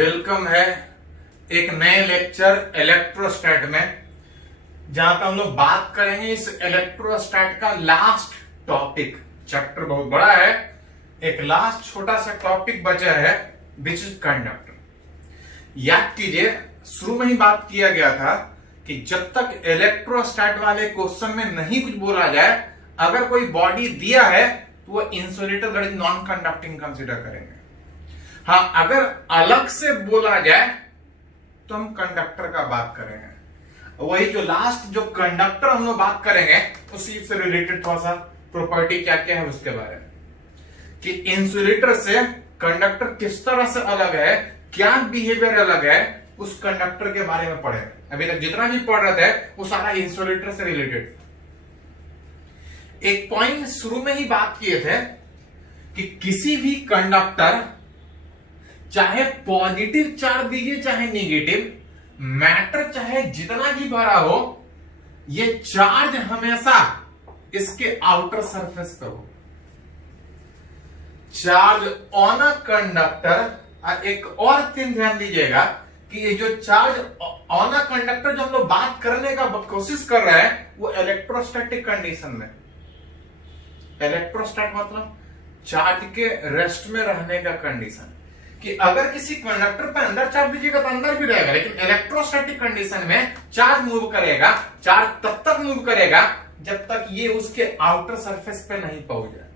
Welcome है एक नए लेक्चर इलेक्ट्रोस्टैट में, जहां पे हम लोग बात करेंगे इस इलेक्ट्रोस्टैट का लास्ट टॉपिक। चैप्टर बहुत बड़ा है, एक लास्ट छोटा सा टॉपिक बचा है विच इज कंडक्टर। याद कीजिए, शुरू में ही बात किया गया था कि जब तक इलेक्ट्रोस्टैट वाले क्वेश्चन में नहीं कुछ बोला जाए, अगर कोई बॉडी दिया है तो वो insulator that is non conducting consider करेंगे। हाँ, अगर अलग से बोला जाए तो हम कंडक्टर का बात करेंगे। वही जो लास्ट जो कंडक्टर हम लोग बात करेंगे उसी से रिलेटेड थोड़ा सा प्रॉपर्टी क्या क्या है उसके बारे में, कि इंसुलेटर से कंडक्टर किस तरह से अलग है, क्या बिहेवियर अलग है, उस कंडक्टर के बारे में पढ़ेंगे। अभी तक जितना भी पढ़ रहे थे वो सारा इंसुलेटर से रिलेटेड। एक पॉइंट शुरू में ही बात किए थे कि किसी भी कंडक्टर चाहे पॉजिटिव चार्ज दीजिए चाहे नेगेटिव, मैटर चाहे जितना भी भरा हो, ये चार्ज हमेशा इसके आउटर सरफेस पर हो। Charge on a conductor. एक और चीज ध्यान दीजिएगा कि ये जो चार्ज ऑन अ कंडक्टर जो हम लोग बात करने का कोशिश कर रहे हैं वो इलेक्ट्रोस्टैटिक कंडीशन में। इलेक्ट्रोस्टैट मतलब चार्ज के रेस्ट में रहने का कंडीशन, कि अगर किसी कंडक्टर पे अंदर चार्ज दीजिएगा तो अंदर भी रहेगा, लेकिन इलेक्ट्रोस्टैटिक कंडीशन में चार्ज मूव करेगा। चार्ज तब तक मूव करेगा जब तक ये उसके आउटर सरफेस पे नहीं पहुंच जाए।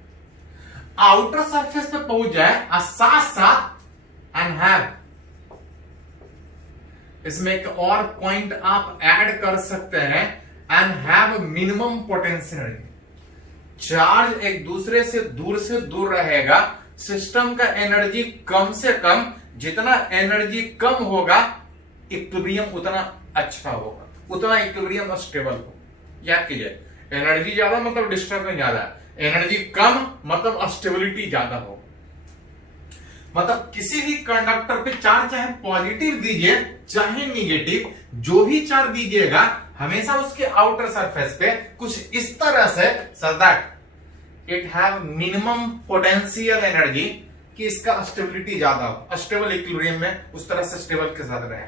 आउटर सरफेस पे पहुंच जाए और साथ साथ अनहैव। इसमें एक और पॉइंट आप ऐड कर सकते हैं, अनहैव मिनिमम पोटेंशियल। चार्ज एक दूसरे से दूर रहेगा, सिस्टम का एनर्जी कम से कम, जितना एनर्जी कम होगा इक्विलिब्रियम उतना अच्छा होगा, उतना इक्विलिब्रियम स्टेबल हो। याद कीजिए, एनर्जी ज्यादा मतलब डिस्टर्बेंस ज्यादा, एनर्जी कम मतलब स्टेबिलिटी ज्यादा हो। मतलब किसी भी कंडक्टर पे चार्ज चाहे पॉजिटिव दीजिए चाहे निगेटिव, जो भी चार्ज दीजिएगा हमेशा उसके आउटर सरफेस पे कुछ इस तरह से so that it have minimum potential energy, कि इसका स्टेबिलिटी ज्यादा हो, स्टेबल इक्विलिब्रियम में उस तरह से स्टेबल के साथ रहे।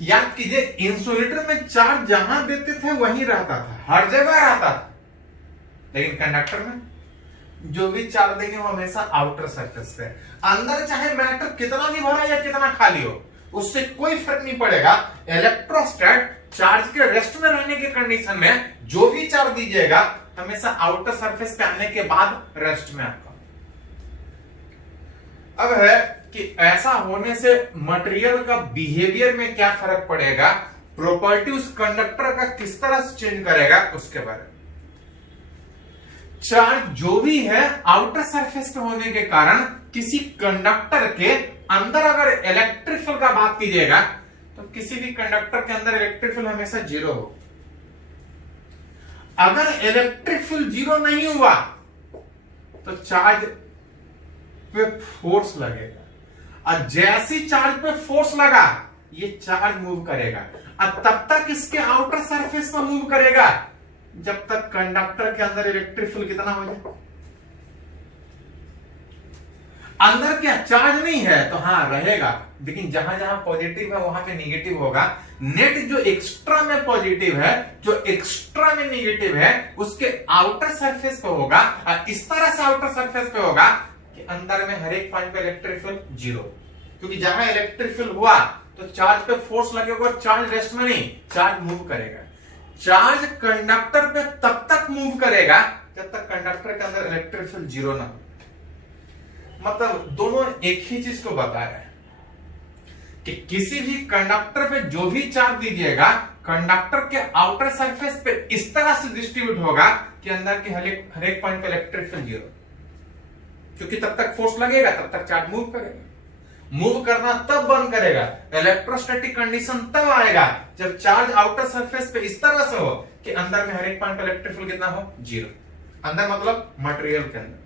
याद कीजिए, इंसुलेटर में चार्ज जहां देते थे वहीं रहता था, हर जगह रहता था, लेकिन कंडक्टर में जो भी चार्ज देंगे वो हमेशा आउटर सरफेस पे। अंदर चाहे मैटर कितना भी भरा या कितना खाली हो, उससे कोई फर्क नहीं पड़ेगा। इलेक्ट्रोस्टैट चार्ज के रेस्ट में रहने के कंडीशन में जो भी चार्ज दीजिएगा हमेशा आउटर सरफेस पे आने के बाद रेस्ट में आपका। अब है कि ऐसा होने से मटेरियल का बिहेवियर में क्या फर्क पड़ेगा, प्रॉपर्टी उस कंडक्टर का किस तरह से चेंज करेगा उसके बारे में। चार्ज जो भी है आउटर सरफेस पे होने के कारण किसी कंडक्टर के अंदर अगर इलेक्ट्रिक फील्ड का बात कीजिएगा तो किसी भी कंडक्टर के अंदर इलेक्ट्रिक फील्ड हमेशा जीरो हो। अगर इलेक्ट्रिक फील्ड जीरो नहीं हुआ तो चार्ज पे फोर्स लगेगा, और जैसी चार्ज पे फोर्स लगा ये चार्ज मूव करेगा, और तब तक इसके आउटर सरफेस पर मूव करेगा जब तक कंडक्टर के अंदर इलेक्ट्रिक फील्ड कितना हो जाए। अंदर क्या चार्ज नहीं है तो हाँ रहेगा, लेकिन जहां जहां पॉजिटिव है वहां पे नेगेटिव होगा। नेट जो एक्स्ट्रा में पॉजिटिव है, जो एक्स्ट्रा में नेगेटिव है, उसके आउटर सरफेस पे होगा, और इस तरह से आउटर सरफेस पे होगा कि अंदर में हर एक पॉइंट पे इलेक्ट्रिक फील्ड जीरो। क्योंकि जहां इलेक्ट्रिक फील्ड हुआ तो चार्ज पे फोर्स लगेगा, चार्ज रेस्ट में नहीं, चार्ज मूव करेगा। चार्ज कंडक्टर पे तब तक मूव करेगा जब तक कंडक्टर के अंदर इलेक्ट्रिक फील्ड जीरो ना हो। मतलब दोनों एक ही चीज को बता रहे हैं कि किसी भी कंडक्टर पे जो भी चार्ज दीजिएगा कंडक्टर के आउटर सरफेस पे इस तरह से डिस्ट्रीब्यूट होगा कि अंदर के हर एक पॉइंट पे इलेक्ट्रिक फील्ड जीरो, क्योंकि तब तक फोर्स लगेगा तब तक चार्ज मूव करेगा। मूव करना तब बंद करेगा, इलेक्ट्रोस्टैटिक कंडीशन तब आएगा जब चार्ज आउटर सरफेस पे इस तरह से हो कि अंदर में हर एक पॉइंट पे इलेक्ट्रिक फील्ड कितना हो, जीरो। अंदर मतलब मटेरियल के अंदर।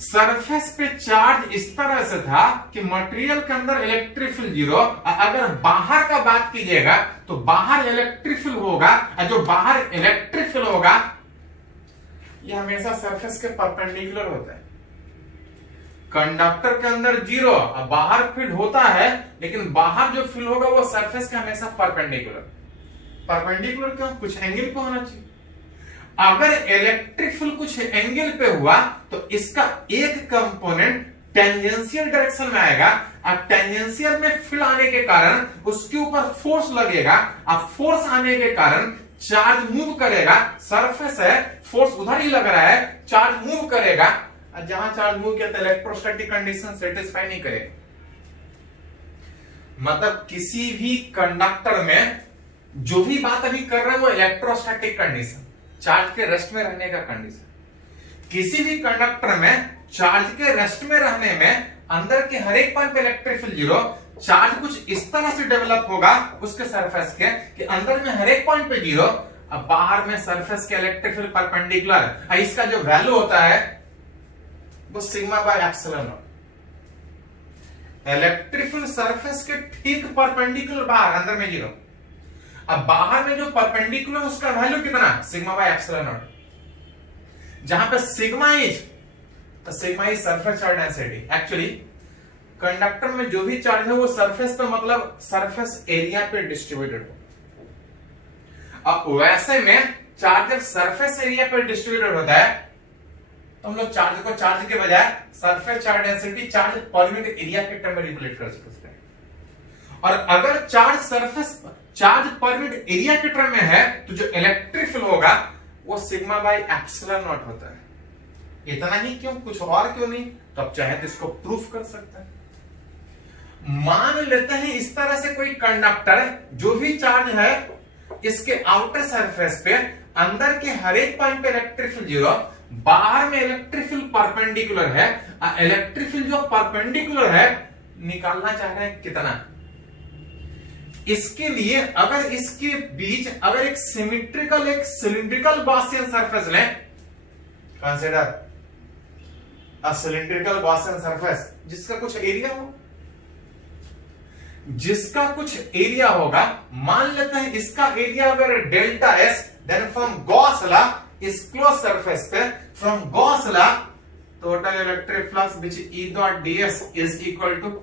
सरफेस पे चार्ज इस तरह से था कि मटेरियल के अंदर इलेक्ट्रिक फील्ड जीरो, अगर बाहर का बात कीजिएगा तो बाहर इलेक्ट्रिक फील्ड होगा, और जो बाहर इलेक्ट्रिक फील्ड होगा ये हमेशा सरफेस के परपेंडिकुलर होता है। कंडक्टर के अंदर 0, अब बाहर फील्ड होता है, लेकिन बाहर जो फील्ड होगा वो सरफेस के हमेशा परपेंडिकुलर क्यों? कुछ एंगल पे होना चाहिए। अगर इलेक्ट्रिक फील्ड कुछ एंगल पे हुआ तो इसका एक कंपोनेंट टेंजेंशियल डायरेक्शन में आएगा, और टेंजेंशियल में फील्ड आने के कारण उसके ऊपर फोर्स लगेगा, और फोर्स आने के कारण चार्ज मूव करेगा। सरफेस है, फोर्स उधर ही लग रहा है, चार्ज मूव करेगा, और जहां चार्ज मूव किया तो इलेक्ट्रोस्टैटिक कंडीशन सेटिस्फाई नहीं करेगा। मतलब किसी भी कंडक्टर में जो भी बात अभी कर रहे हैं वो इलेक्ट्रोस्टैटिक कंडीशन, चार्ज के रेस्ट में रहने का कंडीशन। किसी भी कंडक्टर में चार्ज के रेस्ट में रहने में अंदर के हर एक पॉइंट पे इलेक्ट्रिक फील्ड 0, चार्ज कुछ इस तरह से डेवलप होगा उसके सरफेस के कि अंदर में हर एक पॉइंट पे 0, अब बाहर में सरफेस के इलेक्ट्रिक फील्ड परपेंडिकुलर, इसका जो वैल्यू होता है वो sigma by epsilon not. Electric field surface के ठीक परपेंडिकुलर बाहर, अंदर में 0, अब बाहर में जो परपेंडिकुलर उसका वैल्यू कितना? Sigma by epsilon not. जहां पे sigma is surface charge density. Actually conductor में जो भी चार्ज है वो सरफेस पे, मतलब सरफेस एरिया पे डिस्ट्रीब्यूटेड हो। अब वैसे में चार्ज जब सरफेस एरिया पे डिस्ट्रीब्यूटेड होता है तो हम लोग चार्ज को चार्ज के बजाय surface charge density charge per unit area के टर्म में रिप्रेजेंट कर सकते हैं। और अगर चार्ज पर यूनिट एरिया के टर्म में है तो जो इलेक्ट्रिक फील्ड होगा वो सिग्मा बाय एप्सिलॉन नॉट होता है। इतना ही क्यों, कुछ और क्यों नहीं? तो अब चाहे तो इसको प्रूफ कर सकते हैं। मान लेते हैं इस तरह से कोई कंडक्टर जो भी चार्ज है इसके आउटर सरफेस पे अंदर के हर एक पॉइंट पे इलेक्ट्रिक फील्ड 0, बाहर में इलेक्ट्रिक फील्ड परपेंडिकुलर है, इलेक्ट्रिक फील्ड जो परपेंडिकुलर है निकालना चाह रहे हैं कितना। इसके लिए अगर इसके बीच अगर एक सिमिट्रिकल एक सिलिंड्रिकल गॉसियन सरफेस लें, consider a cylindrical Gaussian surface जिसका कुछ एरिया होगा, मान लेते हैं इसका एरिया अगर delta S, then from Gauss law इस क्लोज सरफेस पे, from Gauss law total electric flux which E dot ds is equal to,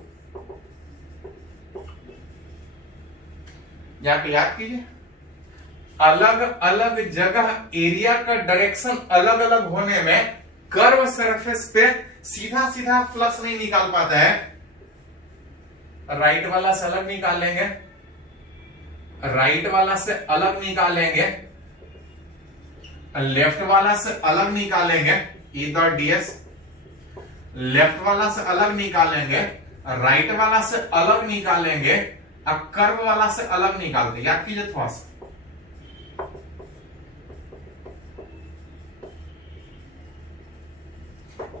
यहां पे याद कीजिए अलग अलग जगह एरिया का डायरेक्शन अलग अलग होने में कर्व सरफेस पे सीधा सीधा फ्लक्स नहीं निकाल पाता है। राइट वाला से अलग निकालेंगे, राइट वाला से अलग निकालेंगे, लेफ्ट वाला से अलग निकालेंगे ई डॉट ds, लेफ्ट वाला से अलग निकालेंगे, राइट वाला से अलग निकालेंगे, अब कर्व वाला से अलग निकालते। याद कीजिए थोड़ा सा,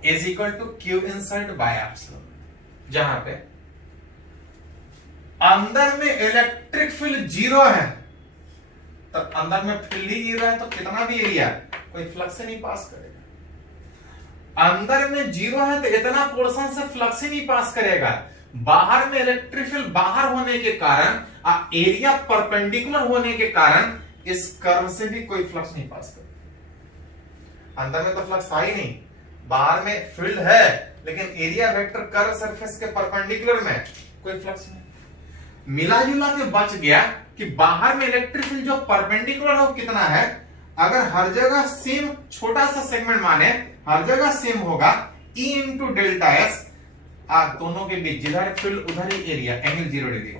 is equal to Q insert by epsilon, जहां पे अंदर में इलेक्ट्रिक फील्ड 0 है, तो अंदर में फील्ड ही 0 है तो कितना भी एरिया कोई फ्लक्स नहीं पास करेगा। अंदर में 0 है तो इतना पोर्शन से फ्लक्स ही नहीं पास करेगा। बाहर में इलेक्ट्रिक फील्ड बाहर होने के कारण, एरिया परपेंडिकुलर होने के कारण इस कर्व से भी कोई फ्लक्स नहीं पास करेगा। अंदर में तो फ्लक्स था ही नहीं, बाहर में फील्ड है लेकिन एरिया वेक्टर कर्व सरफेस के परपेंडिकुलर में कोई फ्लक्स नहीं। मिला जुला के बच गया कि बाहर में इलेक्ट्रिक फील्ड जो परपेंडिकुलर हो कितना है, अगर हर जगह सेम छोटा सा सेगमेंट माने हर जगह सेम होगा E इंटू डेल्टा एस, दोनों के बीच जिधर फील्ड उधर ही एरिया, एंगल 0 डिग्री।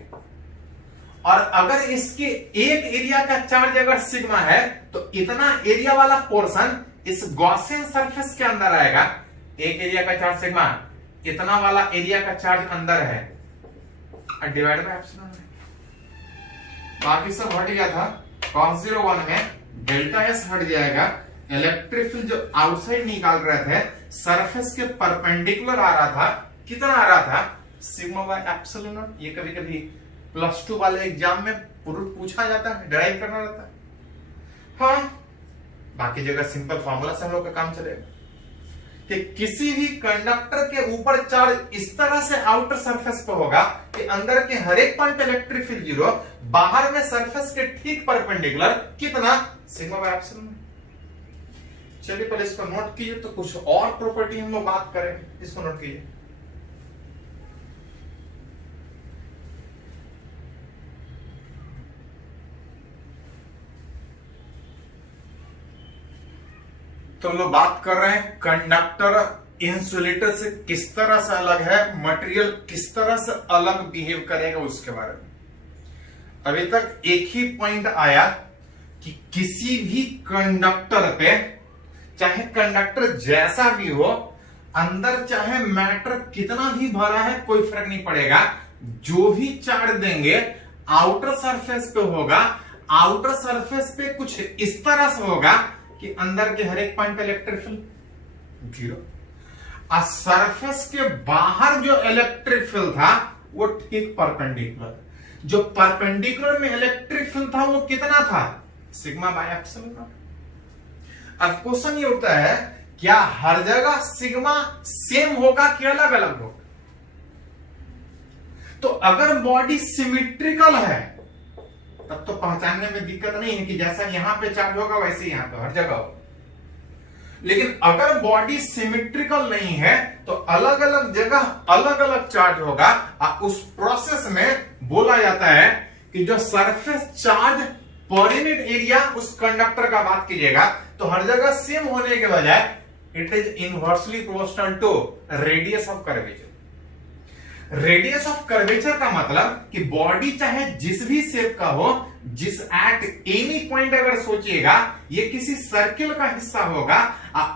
और अगर इसके एक एरिया का चार्ज अगर सिग्मा है तो इतना एरिया वाला पोर्शन इस गॉसियन सरफेस के अंदर आएगा। एक एरिया का चार्ज सिग्मा, इतना वाला एरिया का चार्ज अंदर है, डिवाइड बाय एप्सिलॉन। बाकी सब हट गया था, cos 0 1 में डेल्टा एस हट जाएगा, इलेक्ट्रिक फील्ड जो आउटसाइड निकाल रहे थे सरफेस के परपेंडिकुलर आ रहा था, कितना आ रहा था? Sigma by epsilon not. ये कभी कभी +2 वाले एग्जाम में पूछा जाता है, डिराइव करना रहता है। हाँ, बाकी जगह सिंपल फॉर्मूला से हम लोग का काम चलेगा कि किसी भी कंडक्टर के ऊपर चार्ज इस तरह से आउटर सरफेस पर होगा कि अंदर के हर एक पॉइंट इलेक्ट्रिक फील्ड 0, बाहर में सरफेस के ठीक परपेंडिकुलर कितना? Sigma by epsilon. चलिए पहले इसको नोट कीजिए, तो कुछ और प्रॉपर्टी हम लोग बात करेंगे, इसको नोट कीजिए। तो लोग बात कर रहे हैं कंडक्टर इंसुलेटर से किस तरह से अलग है, मटेरियल किस तरह से अलग बिहेव करेगा उसके बारे में। अभी तक एक ही पॉइंट आया कि किसी भी कंडक्टर पे, चाहे कंडक्टर जैसा भी हो, अंदर चाहे मैटर कितना भी भरा है कोई फर्क नहीं पड़ेगा, जो भी चार्ज देंगे आउटर सरफेस पे होगा। आउटर सरफेस पे कुछ इस तरह से होगा कि अंदर के हर एक पॉइंट पे इलेक्ट्रिक फील्ड जीरो, और सरफेस के बाहर जो इलेक्ट्रिक फील्ड था वो ठीक परपेंडिकुलर। जो परपेंडिकुलर में इलेक्ट्रिक फील्ड था वो कितना था, सिग्मा बाय एप्सिलॉन नॉट। अब क्वेश्चन ये उठता है, क्या हर जगह सिग्मा सेम होगा कि अलग अलग होगा? तो अगर बॉडी सिमिट्रिकल है तब तो पहचानने में दिक्कत नहीं है कि जैसा यहां पे चार्ज होगा वैसे यहां पे हर जगह होगा। लेकिन अगर बॉडी सिमिट्रिकल नहीं है तो अलग अलग जगह अलग अलग चार्ज होगा। उस प्रोसेस में बोला जाता है कि जो surface charge per unit area उस कंडक्टर का बात कीजिएगा तो हर जगह सेम होने के बजाय it is inversely proportional to radius of curvature. Radius of curvature का मतलब कि बॉडी चाहे जिस भी शेप का हो, जिस एट एनी पॉइंट अगर सोचिएगा ये किसी सर्किल का हिस्सा होगा,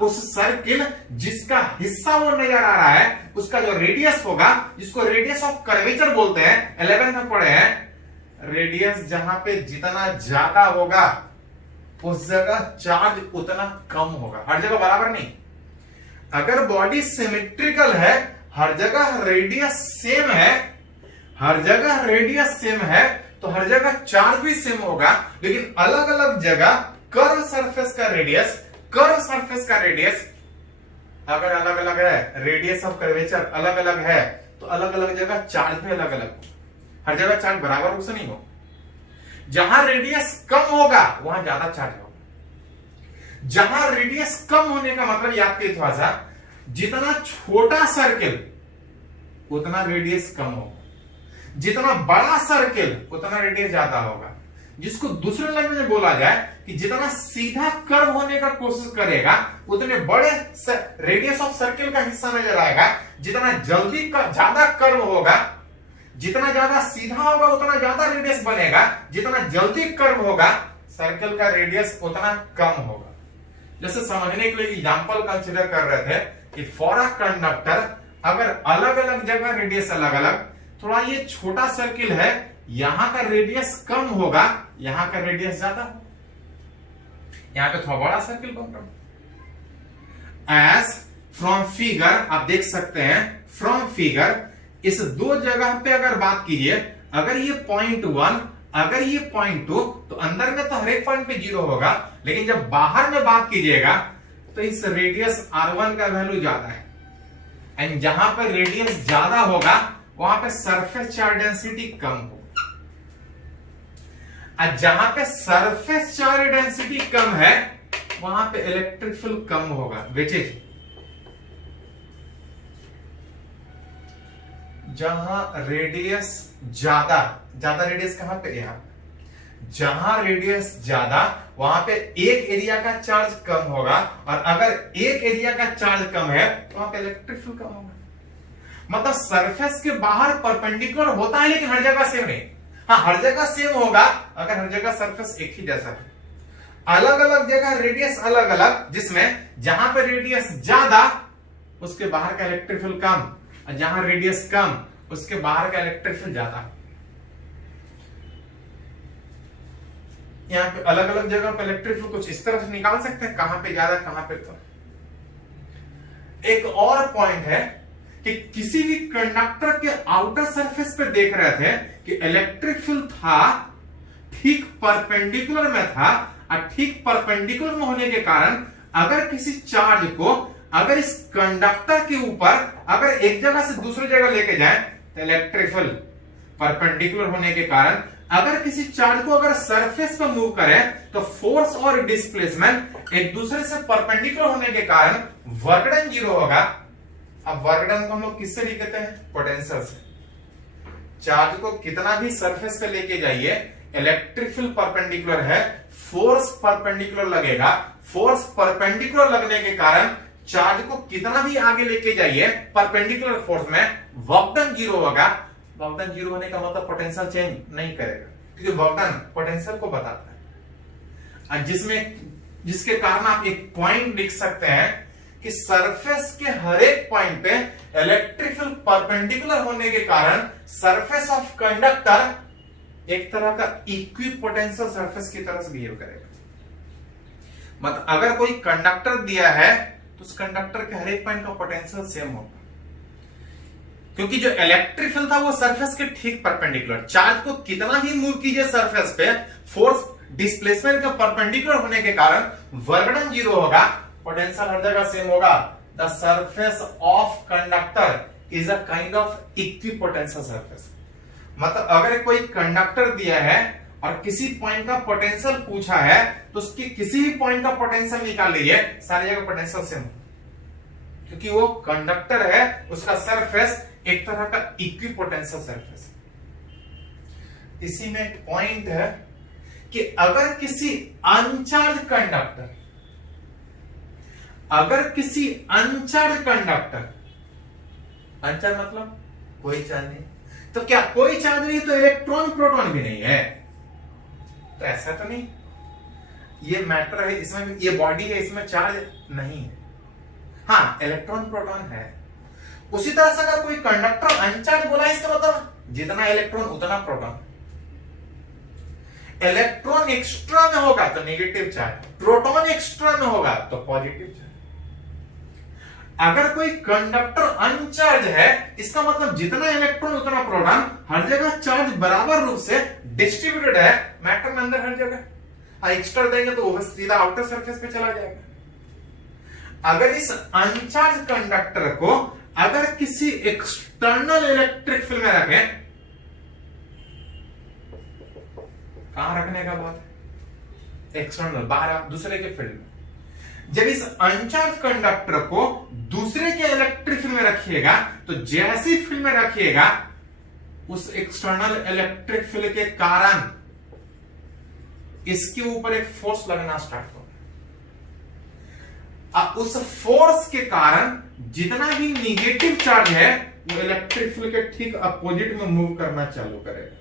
उस सर्किल जिसका हिस्सा वो नजर आ रहा है उसका जो रेडियस होगा, जिसको रेडियस ऑफ कर्वेचर बोलते हैं, 11 में पढ़े हैं, रेडियस जहां पे जितना ज्यादा होगा उस जगह चार्ज उतना कम होगा, हर जगह बराबर नहीं। अगर बॉडी सिमेट्रिकल है, हर जगह रेडियस सेम है, हर जगह रेडियस सेम है, तो हर जगह चार्ज भी सेम होगा। लेकिन अलग अलग जगह कर्व सरफेस का रेडियस, कर्व सरफेस का रेडियस अगर अलग अलग है, रेडियस ऑफ कर्वेचर अलग अलग है, तो अलग अलग जगह चार्ज भी अलग अलग हो, हर जगह चार्ज बराबर रूप से नहीं हो। जहां रेडियस कम होगा वहां ज्यादा चार्ज होगा। जहां रेडियस कम होने का मतलब याद करिए थोड़ा सा, जितना छोटा सर्किल उतना रेडियस कम होगा, जितना बड़ा सर्किल उतना रेडियस ज्यादा होगा। जिसको दूसरे लैंग्वेज में बोला जाए कि जितना सीधा कर्व होने का कोशिश करेगा उतने बड़े रेडियस ऑफ सर्किल का हिस्सा नजर आएगा। जितना जल्दी ज्यादा कर्व होगा, जितना ज्यादा सीधा होगा उतना ज्यादा रेडियस बनेगा, जितना जल्दी कर्व होगा सर्कल का रेडियस उतना कम होगा। जैसे समझने के लिए एग्जांपल कंसीडर कर रहे थे कि फॉर अ कंडक्टर अगर अलग अलग जगह रेडियस अलग अलग, थोड़ा ये छोटा सर्किल है, यहां का रेडियस कम होगा, यहां का रेडियस ज्यादा होगा, यहां पे थोड़ा बड़ा सर्किल बन रहा। एज फ्रॉम फिगर आप देख सकते हैं, फ्रॉम फिगर इस दो जगह पे अगर बात कीजिए, अगर ये पॉइंट 1 अगर ये पॉइंट 2, तो अंदर में तो हर एक पॉइंट पे 0 होगा, लेकिन जब बाहर में बात कीजिएगा तो इस रेडियस R1 का वैल्यू ज्यादा है। एंड जहां पर रेडियस ज्यादा होगा वहां पे सरफेस चार्ज डेंसिटी कम होगा, और जहां पे सरफेस चार्ज डेंसिटी कम है वहां पे इलेक्ट्रिक फील्ड कम होगा। विच इज जहां रेडियस ज्यादा रेडियस कहां पे, यहां जहां रेडियस ज्यादा वहां पे एक एरिया का चार्ज कम होगा, और अगर एक एरिया का चार्ज कम है तो वहां पे इलेक्ट्रिक फील्ड कम होगा। मतलब सरफेस के बाहर परपेंडिकुलर होता है लेकिन हर जगह सेम नहीं। हाँ, हर जगह सेम होगा अगर हर जगह सरफेस एक ही जैसा है। अलग अलग जगह रेडियस अलग अलग, जिसमें जहां पे रेडियस ज्यादा उसके बाहर का इलेक्ट्रिक फील्ड कम, और जहां रेडियस कम उसके बाहर का इलेक्ट्रिक फील्ड ज्यादा। यहाँ पे अलग अलग जगह पे इलेक्ट्रिक फील्ड कुछ इस तरह से निकाल सकते हैं, कहां पे ज्यादा कहां पे कम। एक और पॉइंट है कि किसी भी कंडक्टर के आउटर सरफेस पे देख रहे थे कि इलेक्ट्रिक फील्ड था, ठीक परपेंडिकुलर में था, और ठीक परपेंडिकुलर में होने के कारण अगर किसी चार्ज को अगर इस कंडक्टर के ऊपर अगर एक जगह से दूसरी जगह लेके जाए तो इलेक्ट्रिक फील्ड परपेंडिकुलर होने के कारण, अगर किसी चार्ज को अगर सरफेस पर मूव करें तो फोर्स और डिस्प्लेसमेंट एक दूसरे से परपेंडिकुलर होने के कारण वर्क डन 0 होगा। अब वर्क डन को हम लोग किससे लिखते हैं, पोटेंशियल से। चार्ज को कितना भी सरफेस पे लेके जाइए, इलेक्ट्रिक फील्ड परपेंडिकुलर है, फोर्स परपेंडिकुलर लगेगा, फोर्स परपेंडिकुलर लगने के कारण चार्ज को कितना भी आगे लेके जाइए परपेंडिकुलर फोर्स में, वर्क डन जीरो होगा। वर्क डन जीरो होने का मतलब पोटेंशियल चेंज नहीं करेगा, क्योंकि वर्क डन पोटेंशियल को बताता है। जिसके कारण आप एक पॉइंट लिख सकते हैं कि सरफेस के हर एक पॉइंट पे इलेक्ट्रिक फील्ड परपेंडिकुलर होने के कारण सरफेस ऑफ कंडक्टर एक तरह का इक्विपोटेंशियल सरफेस की तरह से बिहेव करेगा। मतलब अगर कोई कंडक्टर दिया है तो उस कंडक्टर के हर एक पॉइंट का पोटेंशियल सेम होगा, क्योंकि जो इलेक्ट्रिक फील्ड था वो सरफेस के ठीक परपेंडिकुलर, चार्ज को कितना भी मूव कीजिए सरफेस पे, फोर्स डिस्प्लेसमेंट के परपेंडिकुलर होने के कारण वर्क डन जीरो होगा, पोटेंशियल हर जगह सेम होगा। The surface of conductor is a kind of equipotential surface. मतलब अगर कोई कंडक्टर दिया है और किसी पॉइंट का पोटेंशियल पूछा है तो उसकी किसी भी पॉइंट का पोटेंशियल निकाल लीजिए, सारी जगह पोटेंशियल सेम, क्योंकि वो कंडक्टर है, उसका सरफेस एक तरह का इक्विपोटेंशियल सरफेस। इसी में एक पॉइंट है कि अगर किसी अनचार्ज कंडक्टर अनचार्ज मतलब कोई चार्ज नहीं, तो क्या कोई चार्ज नहीं तो इलेक्ट्रॉन प्रोटॉन भी नहीं है? तो ऐसा तो नहीं, ये मैटर है, इसमें ये बॉडी है, इसमें चार्ज नहीं है। हाँ, इलेक्ट्रॉन प्रोटॉन है। उसी तरह से अगर कोई कंडक्टर अनचार्ज बोला, इसका मतलब जितना इलेक्ट्रॉन उतना प्रोटॉन। इलेक्ट्रॉन एक्स्ट्रा में होगा तो नेगेटिव चार्ज, प्रोटॉन एक्स्ट्रा में होगा तो पॉजिटिव चार्ज। अगर कोई कंडक्टर अनचार्ज है, इसका मतलब जितना इलेक्ट्रॉन उतना प्रोटॉन, हर जगह चार्ज बराबर रूप से डिस्ट्रीब्यूटेड है, मैटर में अंदर हर जगह। एक्स्ट्रा देंगे तो वो सीधा आउटर सरफेस पे चला जाएगा। अगर इस अनचार्ज कंडक्टर को अगर किसी एक्सटर्नल इलेक्ट्रिक फील्ड में रखें, कहां रखने का बात है? एक्सटर्नल, बाहर दूसरे के फील्ड में। जब इस अनचार्ज कंडक्टर को दूसरे के इलेक्ट्रिक फील्ड में रखिएगा तो जैसी फील्ड में रखिएगा उस एक्सटर्नल इलेक्ट्रिक फील्ड के कारण इसके ऊपर एक फोर्स लगना स्टार्ट होगा। उस फोर्स के कारण जितना भी निगेटिव चार्ज है वो इलेक्ट्रिक फील्ड के ठीक अपोजिट में मूव करना चालू करेगा,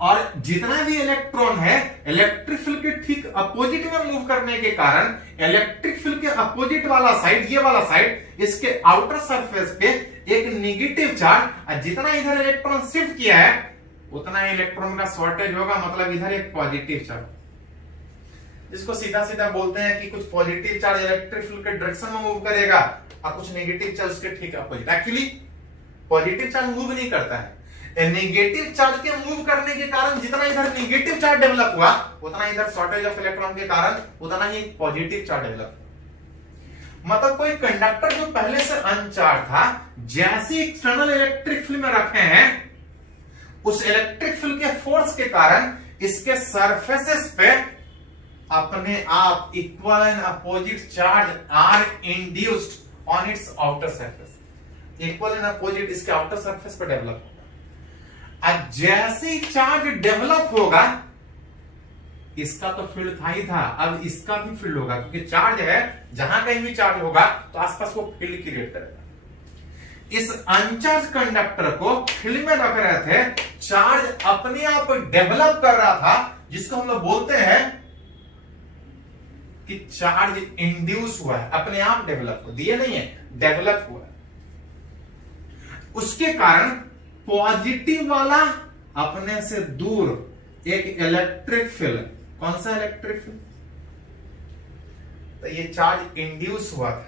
और जितना भी इलेक्ट्रॉन है इलेक्ट्रिक फील्ड के ठीक अपोजिट में मूव करने के कारण इलेक्ट्रिक फील्ड के अपोजिट वाला साइड, ये वाला साइड, इसके आउटर सरफेस पे एक नेगेटिव चार्ज, और जितना इधर इलेक्ट्रॉन शिफ्ट किया है उतना इलेक्ट्रॉन का शॉर्टेज होगा, मतलब इधर एक पॉजिटिव चार्ज, जिसको सीधा सीधा बोलते हैं कि कुछ पॉजिटिव चार्ज इलेक्ट्रिक फील्ड के डायरेक्शन में मूव करेगा और कुछ नेगेटिव चार्ज उसके ठीक opposite. Actually positive charge move नहीं करता है, नेगेटिव चार्ज के मूव करने के कारण जितना इधर नेगेटिव चार्ज डेवलप हुआ उतना इधर शॉर्टेज ऑफ इलेक्ट्रॉन के कारण उतना ही पॉजिटिव चार्ज डेवलप हुआ। मतलब कोई कंडक्टर जो पहले से अनचार्ज था, जैसे एक्सटर्नल इलेक्ट्रिक फील्ड में रखे हैं, उस इलेक्ट्रिक फील्ड के फोर्स के कारण इसके सरफेसेस पे अपने आप equal and opposite charge are induced on its outer surface. Equal and opposite इसके आउटर सरफेस पे डेवलप होगा। जैसे चार्ज डेवलप होगा, इसका तो फील्ड था ही था, अब इसका भी फील्ड होगा, क्योंकि चार्ज है, जहां कहीं भी चार्ज होगा तो आसपास वो फील्ड क्रिएट करेगा। इस अनचार्ज कंडक्टर को फील्ड में रख रहे थे, चार्ज अपने आप डेवलप कर रहा था, जिसको हम लोग बोलते हैं कि चार्ज इंड्यूस हुआ है, अपने आप डेवलप हुआ, दिए नहीं है, डेवलप हुआ। उसके कारण पॉजिटिव वाला अपने से दूर एक इलेक्ट्रिक फील्ड, कौन सा इलेक्ट्रिक फील्ड? तो ये चार्ज इंड्यूस हुआ था,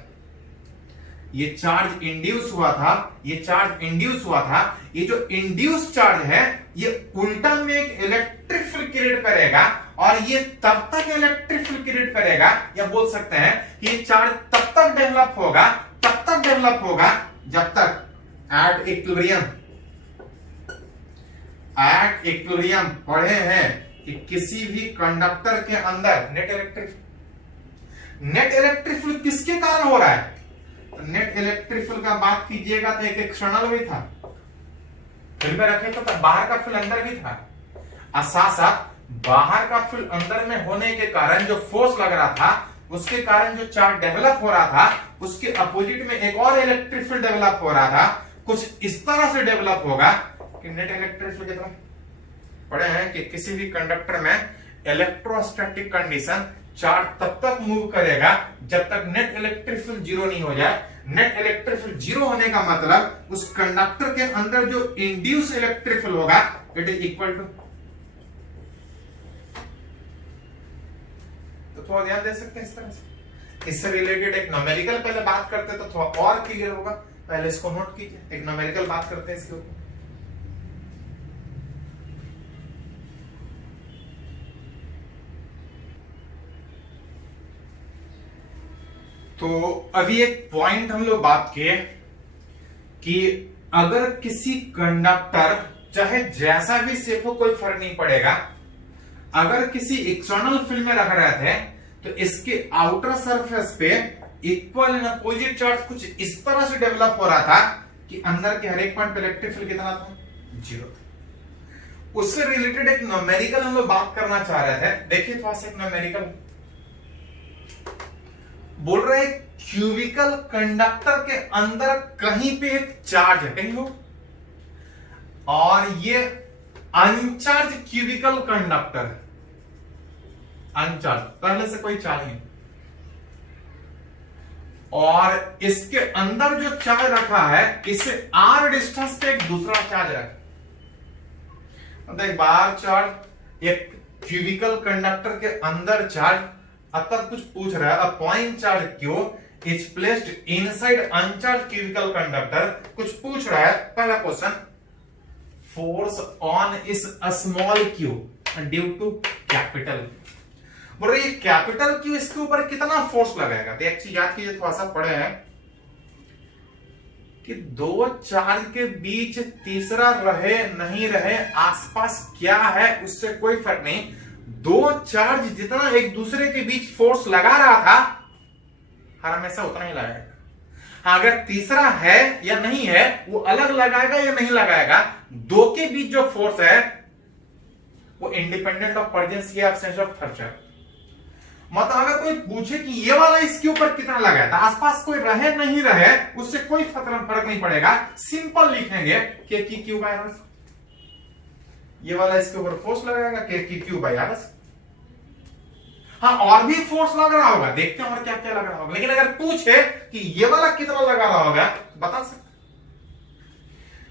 ये चार्ज इंड्यूस हुआ था, ये चार्ज इंड्यूस हुआ था। ये जो इंड्यूस चार्ज है ये उल्टा में एक इलेक्ट्रिक फील्ड क्रिएट करेगा, और ये तब तक इलेक्ट्रिक फील्ड क्रिएट करेगा, या बोल सकते हैं कि ये चार्ज तब तक डेवलप होगा जब तक एट इक्विलिब्रियम पढ़े हैं कि किसी भी कंडक्टर के अंदर नेट इलेक्ट्रिक फील्ड किसके कारण हो रहा है? तो नेट इलेक्ट्रिक फील्ड का बात कीजिएगा तो एक एक्सटर्नल भी था, फील्ड में रखे तो बाहर का फील्ड अंदर भी था, और साथ साथ बाहर का फील्ड अंदर में होने के कारण जो फोर्स लग रहा था, उसके कारण जो चार्ज डेवलप हो रहा था, उसके अपोजिट में एक और इलेक्ट्रिक फील्ड डेवलप हो रहा था। कुछ इस तरह से डेवलप होगा कि नेट इलेक्ट्रिक फील्ड कितना पढ़े हैं कि किसी भी कंडक्टर में इलेक्ट्रोस्टैटिक कंडीशन, चार्ज तब तक मूव करेगा जब तक नेट इलेक्ट्रिक फील्ड जीरो नहीं हो जाए। नेट इलेक्ट्रिक फील्ड जीरो होने का मतलब उस कंडक्टर के अंदर जो इंड्यूस इलेक्ट्रिक फील्ड होगा इट इज इक्वल टू, तो थोड़ा ध्यान दे सकते हैं इस तरह से। इससे रिलेटेड एक न्यूमेरिकल पहले बात करते तो थोड़ा और क्लियर होगा। पहले इसको नोट कीजिए, एक न्यूमेरिकल बात करते हैं इसके ऊपर। तो अभी एक पॉइंट हम लोग बात किए कि अगर किसी कंडक्टर चाहे जैसा भी शेप हो कोई फर्क नहीं पड़ेगा, अगर किसी एक्सटर्नल फील्ड में रख रहे थे तो इसके आउटर सरफेस पे इक्वल एंड अपोजिट चार्ज कुछ इस तरह से डेवलप हो रहा था कि अंदर के हर एक पॉइंट पे इलेक्ट्रिक फील्ड कितना था, जीरो था। उससे रिलेटेड एक न्यूमेरिकल हम लोग बात करना चाह रहे थे। देखिए थोड़ा सा एक न्यूमेरिकल बोल रहे हैं, क्यूबिकल कंडक्टर के अंदर कहीं पे एक चार्ज है, कहीं हो, और ये अनचार्ज क्यूबिकल कंडक्टर है, अनचार्ज, पहले से कोई चार्ज नहीं, और इसके अंदर जो चार्ज रखा है इसे r डिस्टेंस पे एक दूसरा चार्ज रखा, मतलब एक बाहर चार्ज, एक क्यूबिकल कंडक्टर के अंदर चार्ज। अब तक कुछ पूछ रहा है, a point charge Q is placed inside uncharged cubical conductor, कुछ पूछ रहा है। पहला क्वेश्चन, फोर्स ऑन इस small Q due to capital, बोल रहे ये कैपिटल क्यू इसके ऊपर कितना फोर्स लगाएगा। तो एक चीज याद कीजिए, थोड़ा सा पढ़े हैं कि दो चार्ज के बीच तीसरा रहे नहीं रहे, आसपास क्या है उससे कोई फर्क नहीं। दो चार्ज जितना एक दूसरे के बीच फोर्स लगा रहा था हर हमेशा उतना ही लगाएगा। अगर तीसरा है या नहीं है वो अलग लगाएगा या नहीं लगाएगा, दो के बीच जो फोर्स है वो इंडिपेंडेंट ऑफ प्रेजेंस या एब्सेंस ऑफ थर्ड। मतलब अगर कोई पूछे कि ये वाला इसके ऊपर कितना लगाया था, आसपास कोई रहे नहीं रहे उससे कोई फर्क नहीं पड़ेगा, सिंपल लिखेंगे के की क्यू बाय आर। ये वाला इसके ऊपर फोर्स लगाएगा के की क्यू बाय आर। हाँ और भी फोर्स लग रहा होगा, देखते हैं और क्या क्या लग रहा होगा, लेकिन अगर पूछे कि ये वाला कितना लगा रहा होगा तो बता सकते।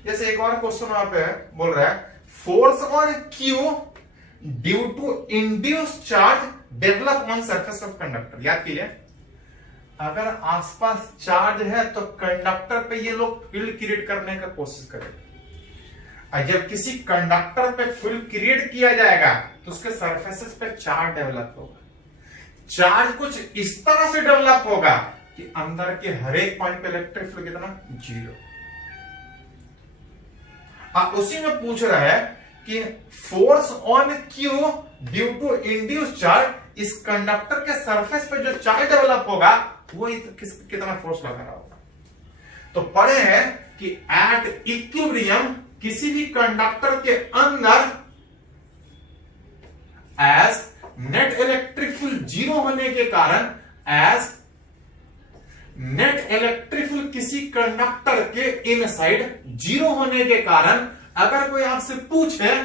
जैसे एक और क्वेश्चन वहां पे बोल रहा है, force on Q due to induce charge develop on surface of conductor. याद कीजिए, अगर आसपास चार्ज है तो कंडक्टर पे ये लोग फील्ड क्रिएट करने का कोशिश करेंगे, और जब किसी कंडक्टर पे फील्ड क्रिएट किया जाएगा तो उसके सरफेसेस पे चार्ज डेवलप होगा। चार्ज कुछ इस तरह से डेवलप होगा कि अंदर के हर एक पॉइंट पे इलेक्ट्रिक फील्ड कितना, जीरो। अब उसी में पूछ रहा है कि force on Q due to induce charge, इस कंडक्टर के सरफेस पे जो चार्ज डेवलप होगा वो कितना फोर्स लगा रहा होगा। तो पढ़े हैं कि एट इक्विलिब्रियम किसी भी कंडक्टर के अंदर as net electric field zero होने के कारण, एज नेट इलेक्ट्रिक फील्ड किसी कंडक्टर के इनसाइड जीरो होने के कारण, अगर कोई आपसे पूछे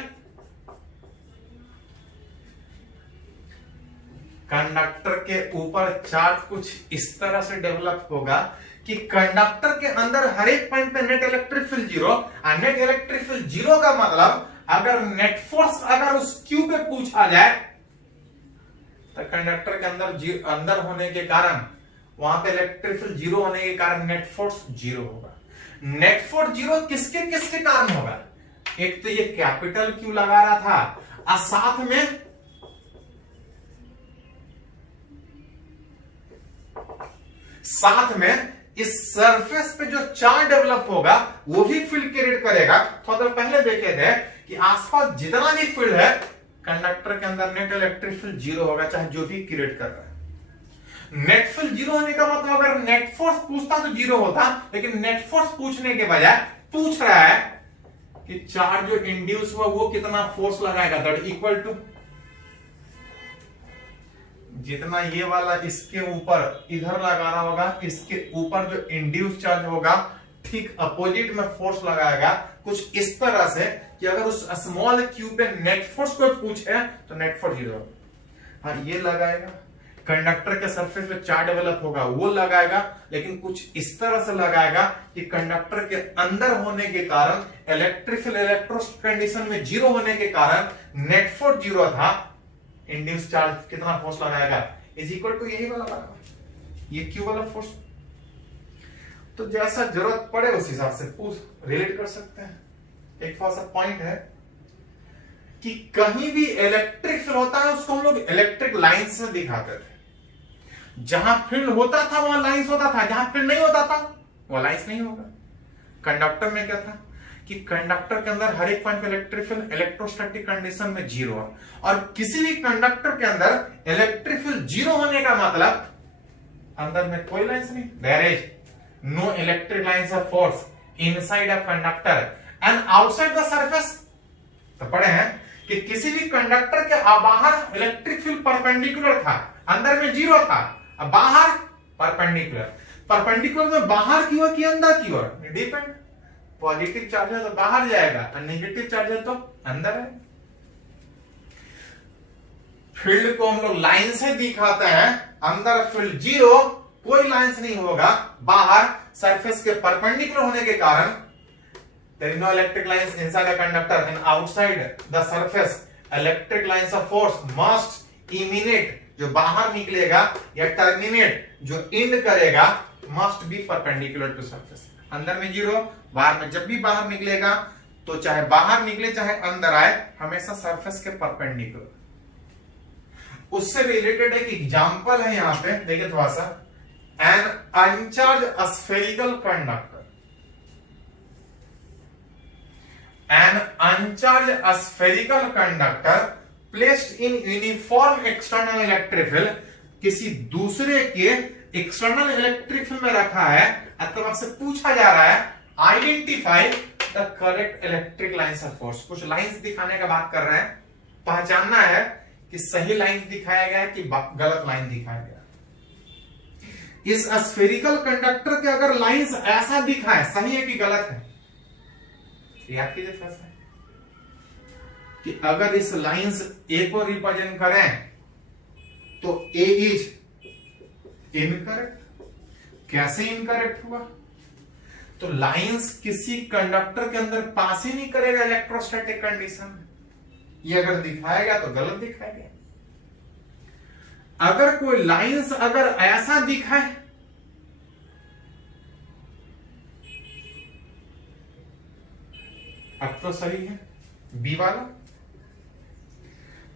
कंडक्टर के ऊपर चार्ज कुछ इस तरह से डेवलप होगा कि कंडक्टर के अंदर हर एक पॉइंट पे नेट इलेक्ट्रिक फील्ड जीरो, और नेट इलेक्ट्रिक फील्ड जीरो का मतलब अगर नेट फोर्स अगर उस क्यू पे पूछा जाए तो कंडक्टर के अंदर होने के कारण वहां पे इलेक्ट्रिक फील्ड जीरो होने के कारण नेट फोर्स जीरो होगा। नेट फोर्स जीरो किसके किसके कारण होगा, एक तो ये कैपिटल क्यू लगा रहा था, और साथ में इस सरफेस पे जो चार्ज डेवलप होगा वो भी फील्ड क्रिएट करेगा। थोड़ा देर पहले देखे थे कि आसपास जितना भी फील्ड है कंडक्टर के अंदर नेट इलेक्ट्रिक फील्ड जीरो होगा, चाहे जो भी क्रिएट कर रहा है। नेट फील्ड जीरो होने का मतलब अगर नेट फोर्स पूछता तो जीरो होता, लेकिन नेट फोर्स पूछने के बजाय पूछ रहा है कि चार्ज जो इंड्यूस हुआ वो कितना फोर्स लगाएगा, दैट इक्वल टू जितना ये वाला इसके ऊपर इधर लगा रहा होगा, इसके ऊपर जो इंड्यूस चार्ज होगा ठीक अपोजिट में फोर्स लगाएगा, कुछ इस तरह से कि अगर उस स्मॉल क्यू पे नेट फोर्स को पूछे तो नेट फोर्स 0। हाँ, ये लगाएगा, कंडक्टर के सरफेस पे चार्ज डेवलप होगा वो लगाएगा, लेकिन कुछ इस तरह से लगाएगा कि कंडक्टर के अंदर होने के कारण इलेक्ट्रिकल इलेक्ट्रोस्टैटिक कंडीशन में 0 होने के कारण नेट फोर्स 0 था, इंड्यूस चार्ज कितना फोर्स लगाएगा इज इक्वल टू यही वाला लगाएगा, ये क्यू वाला फोर्स। तो जैसा जरूरत पड़े उस हिसाब से पूछ रिलेट कर सकते हैं। एक थोड़ा सा पॉइंट है कि कहीं भी इलेक्ट्रिक फील्ड होता है उसको हम लोग इलेक्ट्रिक लाइंस में दिखाते थे। जहां फील्ड होता था वहां लाइंस होता था, जहां फील्ड नहीं होता था वहां लाइंस नहीं होगा। कंडक्टर में क्या था कि कंडक्टर के अंदर हर एक पॉइंट पे इलेक्ट्रिक फील्ड इलेक्ट्रोस्टैटिक कंडीशन में 0 है, और किसी भी कंडक्टर के अंदर इलेक्ट्रिक फील्ड 0 होने का मतलब अंदर में कोई लाइंस नहीं, there is no electric lines of force inside a conductor and outside the surface. तो पढ़े हैं कि किसी भी कंडक्टर के बाहर इलेक्ट्रिक फील्ड परपेंडिकुलर था, अंदर में 0 था, अब बाहर परपेंडिकुलर। परपेंडिकुलर में बाहर की ओर कि अंदर की ओर, डिपेंड। पॉजिटिव चार्ज है तो बाहर जाएगा और नेगेटिव चार्ज है तो अंदर है। फील्ड को हम लोग लाइन से दिखाते हैं, अंदर फील्ड 0, कोई लाइंस नहीं होगा, बाहर सरफेस के परपेंडिकुलर होने के कारण there is no electric lines inside a conductor and outside the surface electric lines of force must emanate, जो बाहर निकलेगा या टर्मिनेट जो एंड करेगा must be perpendicular to surface। अंदर में 0, बाहर में जब भी बाहर निकलेगा तो चाहे बाहर निकले चाहे अंदर आए हमेशा सरफेस के परपेंडिकुलर। उससे रिलेटेड एक एग्जांपल है यहां पे, देखिए थोड़ा सा। An uncharged spherical conductor, an uncharged spherical conductor placed in uniform external electric field, किसी दूसरे के एक्सटर्नल इलेक्ट्रिक फील्ड में रखा है, अथवा से पूछा जा रहा है identify the correct electric lines of force. कुछ लाइंस दिखाने का बात कर रहे हैं, पहचानना है कि सही लाइंस दिखाया गया है कि गलत लाइन दिखाया गया। इस स्फेरिकल कंडक्टर के अगर लाइंस ऐसा दिखाए, सही है कि गलत है, याद कीजिए फैसला कि अगर इस लाइंस ए को रिप्रेजेंट करें तो ए इज इनकरेक्ट। कैसे इनकरेक्ट हुआ? तो लाइंस किसी कंडक्टर के अंदर पास ही नहीं करेगा इलेक्ट्रोस्टैटिक कंडीशन में, ये अगर दिखाएगा तो गलत दिखाएगा। अगर कोई लाइंस अगर ऐसा दिखाए अब तो सही है बी वाला,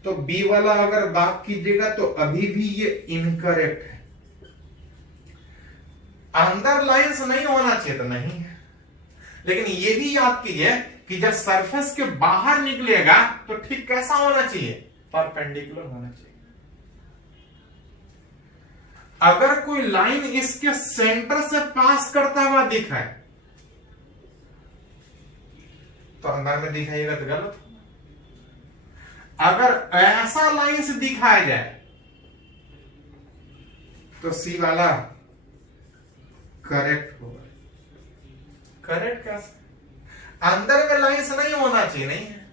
तो बी वाला अगर बात कीजिएगा तो अभी भी ये इनकरेक्ट है। अंदर लाइंस नहीं होना चाहिए तो नहीं है, लेकिन ये भी याद कीजिए कि जब सरफेस के बाहर निकलेगा तो ठीक कैसा होना चाहिए? परपेंडिकुलर होना चाहिए। अगर कोई लाइन इसके सेंटर से पास करता हुआ दिख रहा है तो अंदर में दिखाइएगा तो गलत। अगर ऐसा लाइन से दिखाया जाए तो सी वाला करेक्ट होगा। करेक्ट कैसे? अंदर में लाइन से नहीं होना चाहिए, नहीं है,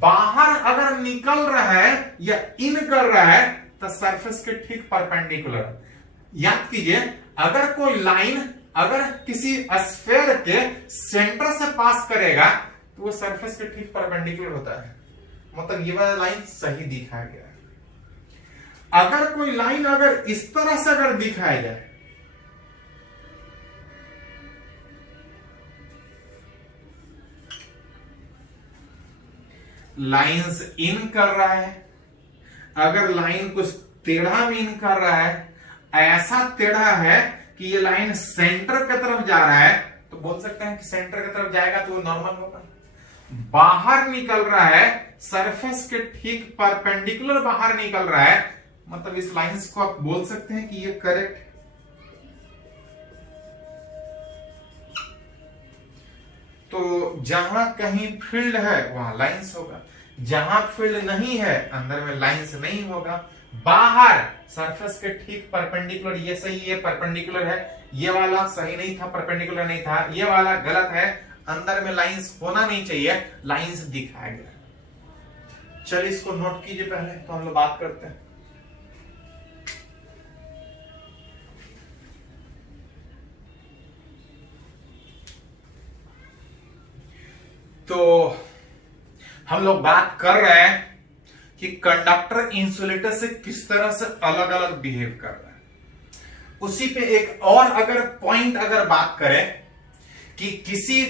बाहर अगर निकल रहा है या इन कर रहा है तो सरफेस के ठीक परपेंडिकुलर। याद कीजिए, अगर कोई लाइन अगर किसी स्फीयर के सेंटर से पास करेगा तो वो सरफेस के ठीक परपेंडिकुलर होता है, मतलब ये वाला लाइन सही दिखाया गया है। अगर कोई लाइन अगर इस तरह से अगर दिखाया जाए लाइंस इन कर रहा है, अगर लाइन कुछ टेढ़ा भी इन कर रहा है, ऐसा टेढ़ा है कि ये लाइन सेंटर की तरफ जा रहा है तो बोल सकते हैं कि सेंटर की तरफ जाएगा तो वो नॉर्मल होगा। बाहर निकल रहा है, सरफेस के ठीक परपेंडिकुलर बाहर निकल रहा है, मतलब इस लाइंस को आप बोल सकते हैं कि ये करेक्ट है। तो जहां कहीं फील्ड है वहां लाइंस होगा, जहां फील्ड नहीं है अंदर में लाइंस नहीं होगा। बाहर सरफेस के ठीक परपेंडिकुलर, ये सही है, परपेंडिकुलर है, ये वाला सही नहीं था, परपेंडिकुलर नहीं था, ये वाला गलत है, अंदर में लाइंस होना नहीं चाहिए, लाइंस दिखाया गया। चलिए इसको नोट कीजिए पहले, तो हम लोग बात करते हैं। तो हम लोग बात कर रहे हैं कि कंडक्टर इंसुलेटर से किस तरह से अलग अलग बिहेव कर रहा है। उसी पे एक और अगर पॉइंट अगर बात करें कि किसी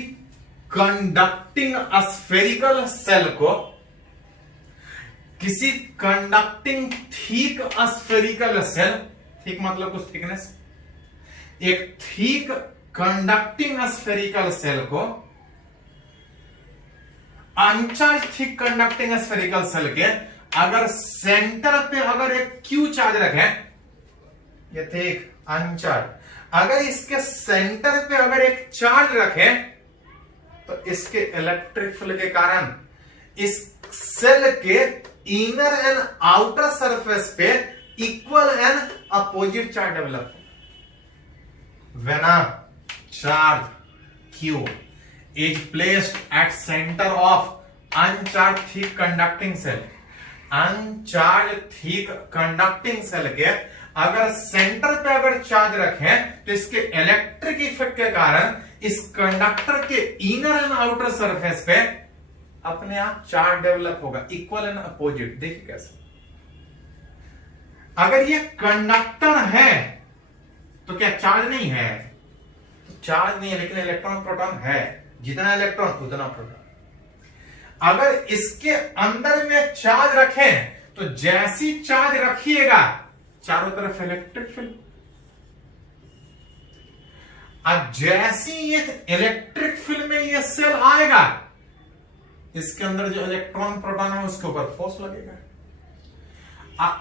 कंडक्टिंग स्फेरिकल सेल को, किसी conducting thick spherical shell, thick मतलब कुछ थिकनेस, एक थिक कंडक्टिंग स्फेरिकल सेल को अनचार्ज थिक कंडक्टिंग स्फेरिकल सेल के अगर सेंटर पे अगर एक क्यू चार्ज रखें, ये थिक अनचार्ज, अगर इसके सेंटर पे अगर एक चार्ज रखें तो इसके इलेक्ट्रिक फील्ड के कारण इस सेल के इनर एंड आउटर सरफेस पे equal and opposite charge develop होगा। When a charge Q is placed at center of uncharged thick conducting cell, uncharged thick conducting cell के अगर सेंटर पे अगर चार्ज रखें तो इसके इलेक्ट्रिक इफेक्ट के कारण इस कंडक्टर के इनर एंड आउटर सरफेस पे अपने आप चार्ज डेवलप होगा, इक्वल एंड अपोजिट। देखिए कैसे, अगर ये कंडक्टर है तो क्या चार्ज नहीं है? तो चार्ज नहीं है, लेकिन इलेक्ट्रॉन प्रोटॉन है, जितना इलेक्ट्रॉन उतना प्रोटॉन। अगर इसके अंदर में चार्ज रखें तो जैसी चार्ज रखिएगा चारों तरफ इलेक्ट्रिक फील्ड, अब जैसी ये इलेक्ट्रिक फील्ड में ये सेल आएगा, इसके अंदर जो इलेक्ट्रॉन प्रोटॉन है उसके ऊपर फोर्स लगेगा।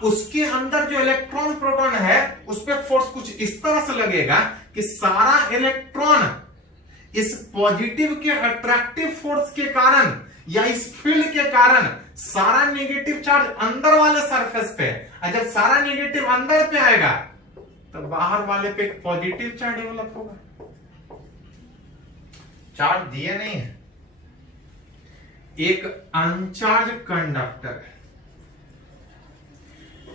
उसके अंदर जो इलेक्ट्रॉन प्रोटॉन है उस पर फोर्स कुछ इस तरह से लगेगा कि सारा इलेक्ट्रॉन इस पॉजिटिव के अट्रैक्टिव फोर्स के कारण या इस फील्ड के कारण सारा नेगेटिव चार्ज अंदर वाले सरफेस पे, और जब सारा नेगेटिव अंदर पे आएगा तो बाहर वाले पे एक पॉजिटिव चार्ज डेवलप होगा। चार्ज दिए नहीं है, एक अनचार्ज कंडक्टर,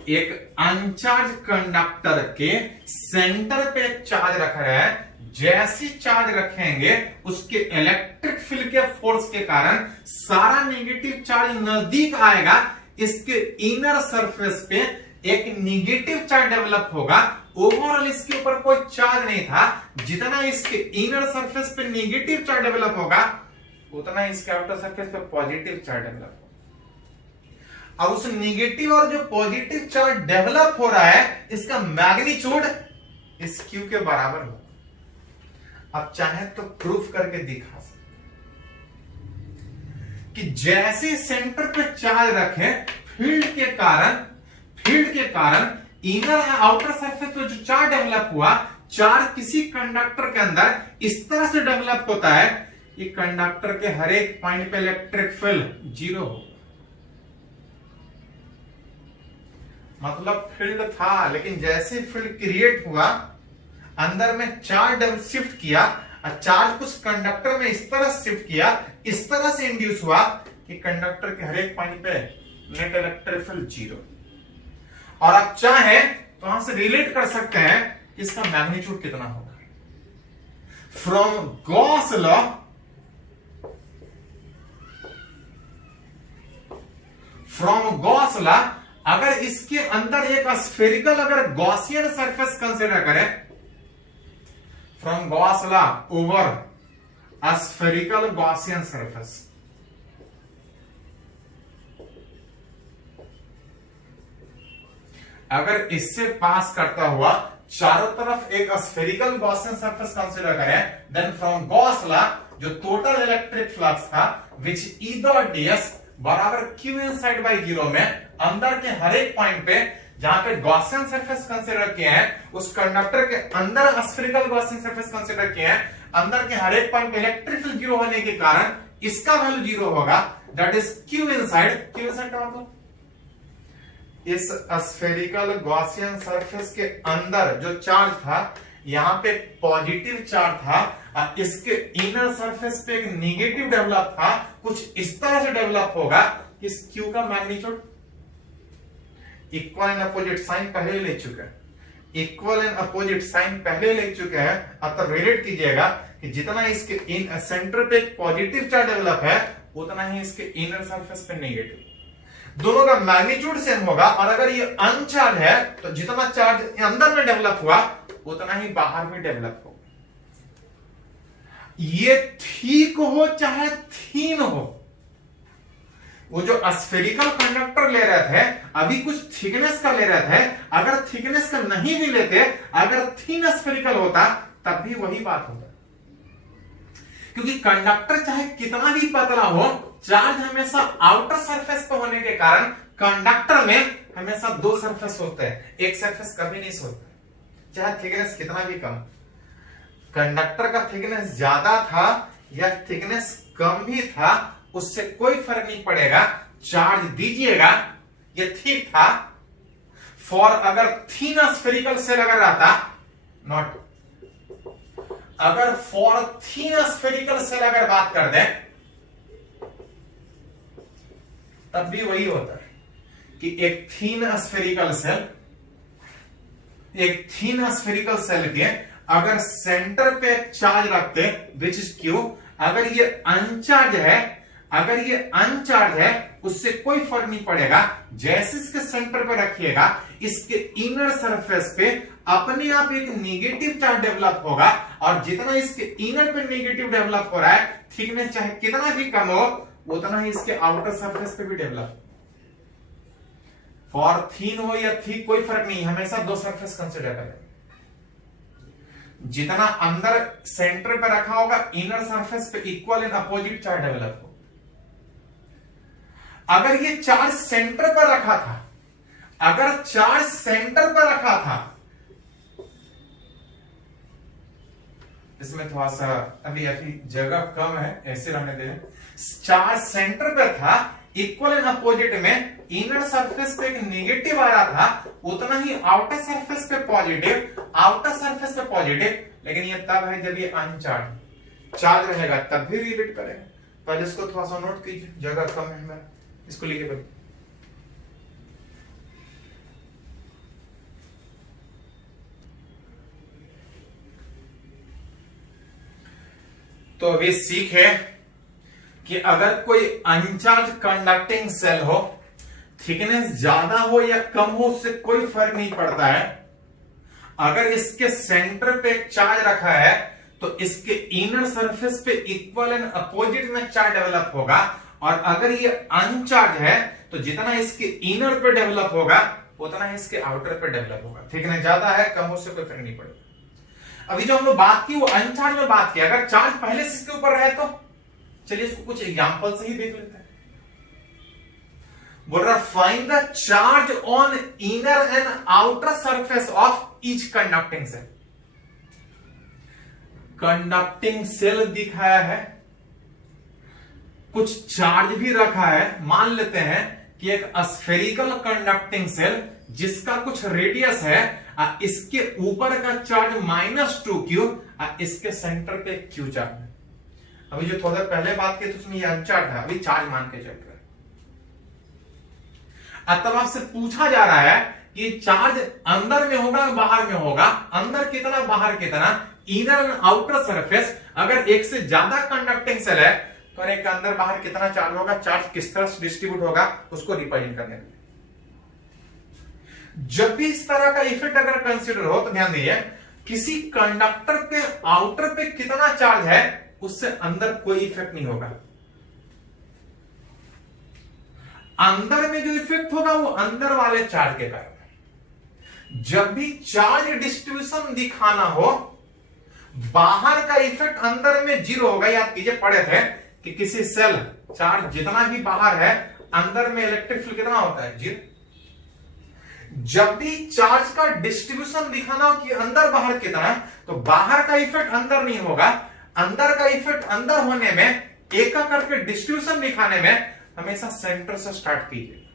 एक अनचार्ज कंडक्टर के सेंटर पे चार्ज रख रहा है, जैसी चार्ज रखेंगे उसके इलेक्ट्रिक फील्ड के फोर्स के कारण सारा नेगेटिव चार्ज नजदीक आएगा, इसके इनर सरफेस पे एक नेगेटिव चार्ज डेवलप होगा। ओवरऑल इसके ऊपर कोई चार्ज नहीं था, जितना इसके इनर सरफेस पे नेगेटिव चार्ज डेवलप होगा उतना इसके आउटर सरफेस पे पॉजिटिव चार्ज डेवलप होगा। और उस नेगेटिव और जो पॉजिटिव चार्ज डेवलप हो रहा है इसका मैग्नीट्यूड इस क्यू के बराबर हो। अब चाहे तो प्रूफ करके दिखा सकते कि जैसे सेंटर पे चार्ज रखें, फील्ड के कारण इनर या आउटर सरफेस पे जो चार्ज डेवलप हुआ, चार्ज किसी कंडक्टर के अंदर इस तरह से डेवलप होता है कि कंडक्टर के हर एक पॉइंट पे इलेक्ट्रिक फील्ड 0 होगा। मतलब फील्ड था, लेकिन जैसे फील्ड क्रिएट हुआ, अंदर में चार्ज शिफ्ट किया, और चार्ज कुछ कंडक्टर में इस तरह शिफ्ट किया, इस तरह से इंड्यूस हुआ कि कंडक्टर के हर एक पॉइंट पे नेट इलेक्ट्रिक फील्ड 0। और आप चाहे तो वहां से रिलेट कर सकते हैं कि इसका मैग्नीट्यूड कितना होगा। फ्रॉम गॉस लॉ, अगर इसके अंदर एक स्फेरिकल अगर गॉसियन सरफेस कंसीडर करें, from Gauss law over spherical Gaussian surface, अगर इससे पास करता हुआ चारों तरफ एक स्फेरिकल गॉसियन सरफेस कंसीडर करें, देन फ्रॉम गॉस लॉ जो टोटल इलेक्ट्रिक फ्लक्स था विच ईदर ds बराबर q इनसाइड बाय 0 में अंदर के हर एक पॉइंट पे जहां पे गॉसियन सरफेस कंसीडर किए हैं, उस कंडक्टर के अंदर स्फेरिकल गॉसियन सरफेस कंसीडर किए हैं, अंदर के हर एक पॉइंट पे इलेक्ट्रिक फील्ड 0 होने के कारण इसका वैल्यू 0 होगा, that is q inside. q inside का मतलब इस स्फेरिकल गॉसियन सरफेस के अंदर जो चार्ज था, यहां पे पॉजिटिव चार्ज था और इसके इनर सरफेस पे एक निगेटिव डेवलप था। कुछ इस तरह से डेवलप होगा कि इस क्यू का magnitude equal and opposite sign पहले ले चुके हैं, इक्वल एंड अपोजिट साइन पहले ले चुके हैं। अब तक रिलेट कीजिएगा कि जितना इसके इन सेंटर पे पॉजिटिव चार्ज डेवलप है उतना ही इसके इनर सरफेस पे नेगेटिव। दोनों का मैग्नीट्यूड सेम होगा और अगर ये अनचार्ज है तो जितना चार्ज अंदर में डेवलप हुआ उतना ही बाहर में डेवलप होगा। ये ठीक हो चाहे थीन हो, वो जो स्फेरिकल कंडक्टर ले रहे थे अभी कुछ थिकनेस का ले रहे थे, अगर थिकनेस का नहीं भी लेते, अगर थीन स्फेरिकल होता तब भी वही बात होता। क्योंकि कंडक्टर चाहे कितना भी पतला हो, चार्ज हमेशा आउटर सरफेस पर होने के कारण कंडक्टर में हमेशा दो सरफेस होते हैं, एक सरफेस कभी नहीं होता, चाहे थिकनेस कितना भी कम। कंडक्टर का थिकनेस ज्यादा था या थिकनेस कम भी था उससे कोई फर्क नहीं पड़ेगा, चार्ज दीजिएगा, ये ठीक था। फॉर अगर थीन स्फेरिकल सेल अगर रहता, नॉट, अगर फॉर थीन स्फेरिकल सेल अगर बात कर दें तब भी वही होता है कि एक थीन स्फेरिकल सेल के अगर सेंटर पे चार्ज रखते विच इज क्यू, अगर ये अनचार्ज है उससे कोई फर्क नहीं पड़ेगा, जैसे इसके सेंटर पे रखिएगा इसके इनर सरफेस पे अपने आप एक नेगेटिव चार्ज डेवलप होगा और जितना इसके इनर पे नेगेटिव डेवलप हो रहा है, थिकनेस चाहे कितना भी कम हो उतना ही इसके आउटर सरफेस पे भी डेवलप। फॉर थीन हो या थिक कोई फर्क नहीं, हमेशा दो सरफेस कंसिडर करें। जितना अंदर सेंटर पे रखा होगा इनर सरफेस पे equal and opposite charge develop हो। अगर ये चार्ज सेंटर पर रखा था, अगर चार्ज सेंटर पर रखा था, इसमें थोड़ा सा अभी जगह कम है, ऐसे रहने दे। चार्ज सेंटर पर था, इक्वल एंड अपोजिट में इनर सरफेस पे एक नेगेटिव आ रहा था, उतना ही आउटर सरफेस पे पॉजिटिव, आउटर सरफेस पे पॉजिटिव। लेकिन ये तब है जब ये अनचार्ज, चार्ज रहेगा तब भी रिलेट करेगा। पहले इसको थोड़ा सा नोट कीजिए, जगह कम है, मैं इसको लिखे बता। तो अभी सीखे कि अगर कोई अनचार्ज कंडक्टिंग सेल हो, थिकनेस ज्यादा हो या कम हो उससे कोई फर्क नहीं पड़ता है। अगर इसके सेंटर पे चार्ज रखा है तो इसके इनर सरफेस पे इक्वल एंड अपोजिट में चार्ज डेवलप होगा, और अगर ये अनचार्ज है तो जितना इसके इनर पे डेवलप होगा उतना ही इसके आउटर पे डेवलप होगा। थिकनेस ज्यादा है कम हो उससे कोई फर्क नहीं पड़ेगा। अभी जो हम लोग बात की वो अनचार्ज में बात की, अगर चार्ज पहले से इसके ऊपर रहे तो चलिए इसको कुछ एग्जांपल से ही देख लेते हैं। बोल रहा find the charge on inner and outer surface of each conducting cell. Conducting cell दिखाया है, कुछ चार्ज भी रखा है। मान लेते हैं कि एक स्फेरिकल कंडक्टिंग सेल जिसका कुछ रेडियस है, इसके ऊपर का चार्ज -2q, इसके सेंटर पे q चार्ज है। अभी जो थोड़ा पहले बात की तो उसमें ये अनचार्ज है, अभी चार्ज मान के चल रहा है। तब आपसे पूछा जा रहा है कि चार्ज अंदर में होगा बाहर में होगा, अंदर कितना बाहर कितना, इनर एंड आउटर सरफेस। अगर एक से ज्यादा कंडक्टिंग सेल है तो एक अंदर बाहर कितना चार्ज होगा, चार्ज किस तरह से डिस्ट्रीब्यूट होगा उसको रिप्रेजेंट करने के लिए। जब भी इस तरह का इफेक्ट अगर कंसीडर हो तो ध्यान दीजिए, किसी कंडक्टर पे आउटर पे कितना चार्ज है उससे अंदर कोई इफेक्ट नहीं होगा। अंदर में जो इफेक्ट होगा वो अंदर वाले चार्ज के कारण। जब भी चार्ज डिस्ट्रीब्यूशन दिखाना हो, बाहर का इफेक्ट अंदर में 0 होगा। याद कीजिए पढ़े थे कि किसी सेल चार्ज जितना भी बाहर है, अंदर में इलेक्ट्रिक फील्ड कितना होता है, 0। जब भी चार्ज का डिस्ट्रीब्यूशन दिखाना हो कि अंदर बाहर कितना है, तो बाहर का इफेक्ट अंदर नहीं होगा, अंदर का इफेक्ट अंदर होने में, एक करके डिस्ट्रीब्यूशन दिखाने में हमेशा सेंटर से स्टार्ट कीजिए।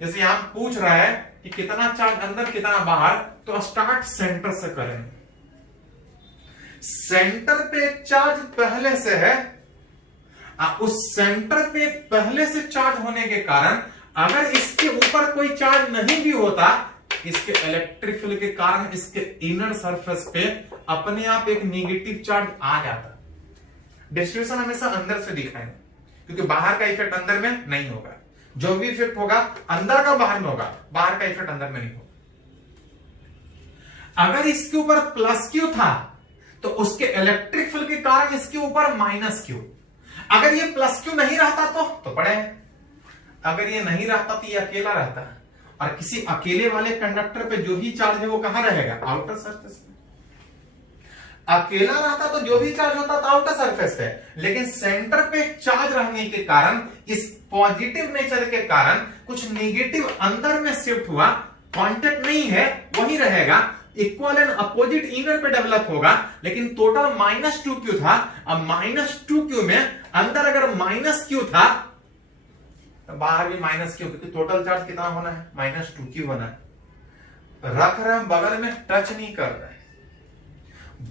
जैसे यहां पूछ रहा है कि कितना चार्ज अंदर कितना बाहर, तो स्टार्ट सेंटर से करेंगे। सेंटर पे चार्ज पहले से है, उस सेंटर पे पहले से चार्ज होने के कारण अगर इसके ऊपर कोई चार्ज नहीं भी होता, इसके इलेक्ट्रिक फील्ड के कारण इसके इनर सरफेस पे अपने आप एक नेगेटिव चार्ज आ जाता। डिस्ट्रीब्यूशन हमेशा अंदर से दिखाएंगे, क्योंकि बाहर का इफेक्ट अंदर में नहीं होगा। जो भी इफेक्ट होगा अंदर का बाहर में होगा, बाहर का इफेक्ट अंदर में नहीं होगा। अगर इसके ऊपर प्लस क्यू था तो उसके इलेक्ट्रिक फील्ड के कारण इसके ऊपर माइनस क्यू। अगर ये प्लस क्यू नहीं रहता तो पड़े, अगर ये नहीं रहता तो ये अकेला रहता, और किसी अकेले वाले कंडक्टर पे जो भी चार्ज है वो कहां रहेगा, आउटर सरफेस पे। अकेला रहता तो जो भी चार्ज होता था आउटर सरफेस पे, लेकिन सेंटर पे चार्ज रहने के कारण, इस पॉजिटिव नेचर के कारण कुछ नेगेटिव अंदर में शिफ्ट हुआ, कांटेक्ट नहीं है वही रहेगा, इक्वल एंड अपोजिट इनर पे डेवलप होगा, लेकिन टोटल -2q था। अब -2q में अंदर अगर -q था तो बाहर भी -q, क्योंकि टोटल चार्ज कितना होना है, -2q होना है। रख रहे हम बगल में, टच नहीं कर रहे,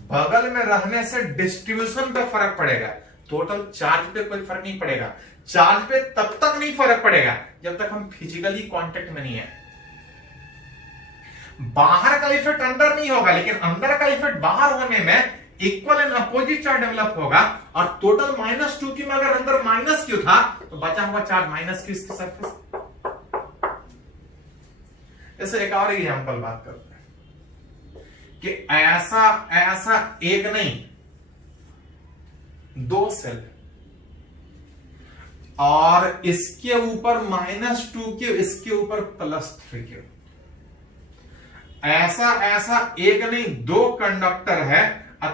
बगल में रहने से डिस्ट्रीब्यूशन पे फर्क पड़ेगा, टोटल चार्ज पे कोई फर्क नहीं पड़ेगा। चार्ज पे तब तक नहीं फर्क पड़ेगा जब तक हम फिजिकली कांटेक्ट में नहीं है। बाहर का इफेक्ट अंदर नहीं होगा, लेकिन अंदर का इफेक्ट बाहर होने में equal and opposite charge develop होगा, और टोटल -2q में अगर अंदर -q था तो बचा हुआ चार्ज -q इसके सरफेस। जैसे एक और एग्जांपल बात करते हैं कि ऐसा एक नहीं, 2 सेल, और इसके ऊपर -2q, इसके ऊपर +3q। ऐसा एक नहीं, 2 कंडक्टर है,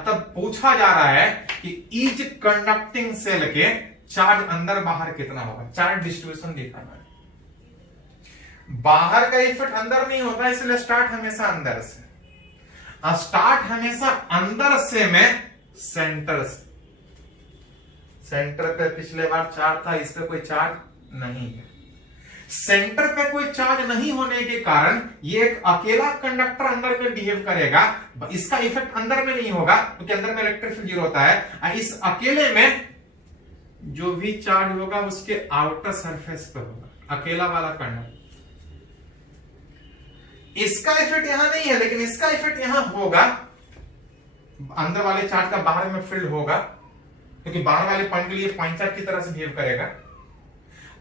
तब पूछा जा रहा है कि ईच कंडक्टिंग सेल के चार्ज अंदर बाहर कितना होगा, चार्ज डिस्ट्रीब्यूशन दिखाना है। बाहर का इफेक्ट अंदर नहीं होता, इसलिए स्टार्ट हमेशा अंदर से, स्टार्ट हमेशा अंदर से में सेंटर से। सेंटर पे पिछले बार चार्ज था, इस पे कोई चार्ज नहीं है। सेंटर पे कोई चार्ज नहीं होने के कारण ये एक अकेला कंडक्टर अंदर में बिहेव करेगा, इसका इफेक्ट अंदर में नहीं होगा क्योंकि अंदर में इलेक्ट्रिक फील्ड 0 होता है। इस अकेले में जो भी चार्ज होगा उसके आउटर सरफेस पे होगा, अकेला वाला कंडक्टर। इसका इफेक्ट यहां नहीं है, लेकिन इसका इफेक्ट यहां होगा, अंदर वाले चार्ज का बाहर में फील्ड होगा, क्योंकि बाहर वाले पॉइंट के लिए पॉइंट चार्ज की तरह से बिहेव करेगा।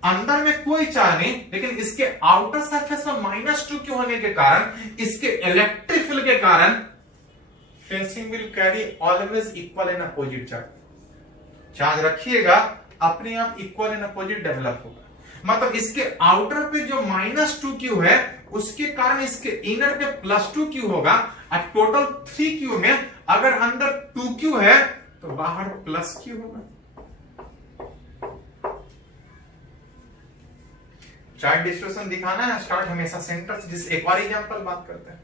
अंदर में कोई चार्ज नहीं, लेकिन इसके आउटर सरफेस में -2q होने के कारण, इसके इलेक्ट्रिक फील्ड के कारण facing will carry always equal and opposite charge. Charge रखिएगा, अपने आप इक्वल एंड अपोजिट डेवलप होगा। मतलब इसके आउटर पे जो -2q है उसके कारण इसके इनर पे +2q होगा, और टोटल 3q में अगर अंदर 2q है तो बाहर +q होगा। चार्ज डिस्ट्रीब्यूशन दिखाना है, स्टार्ट हमेशा सेंटर से। जिस एक और एग्जांपल बात करते हैं,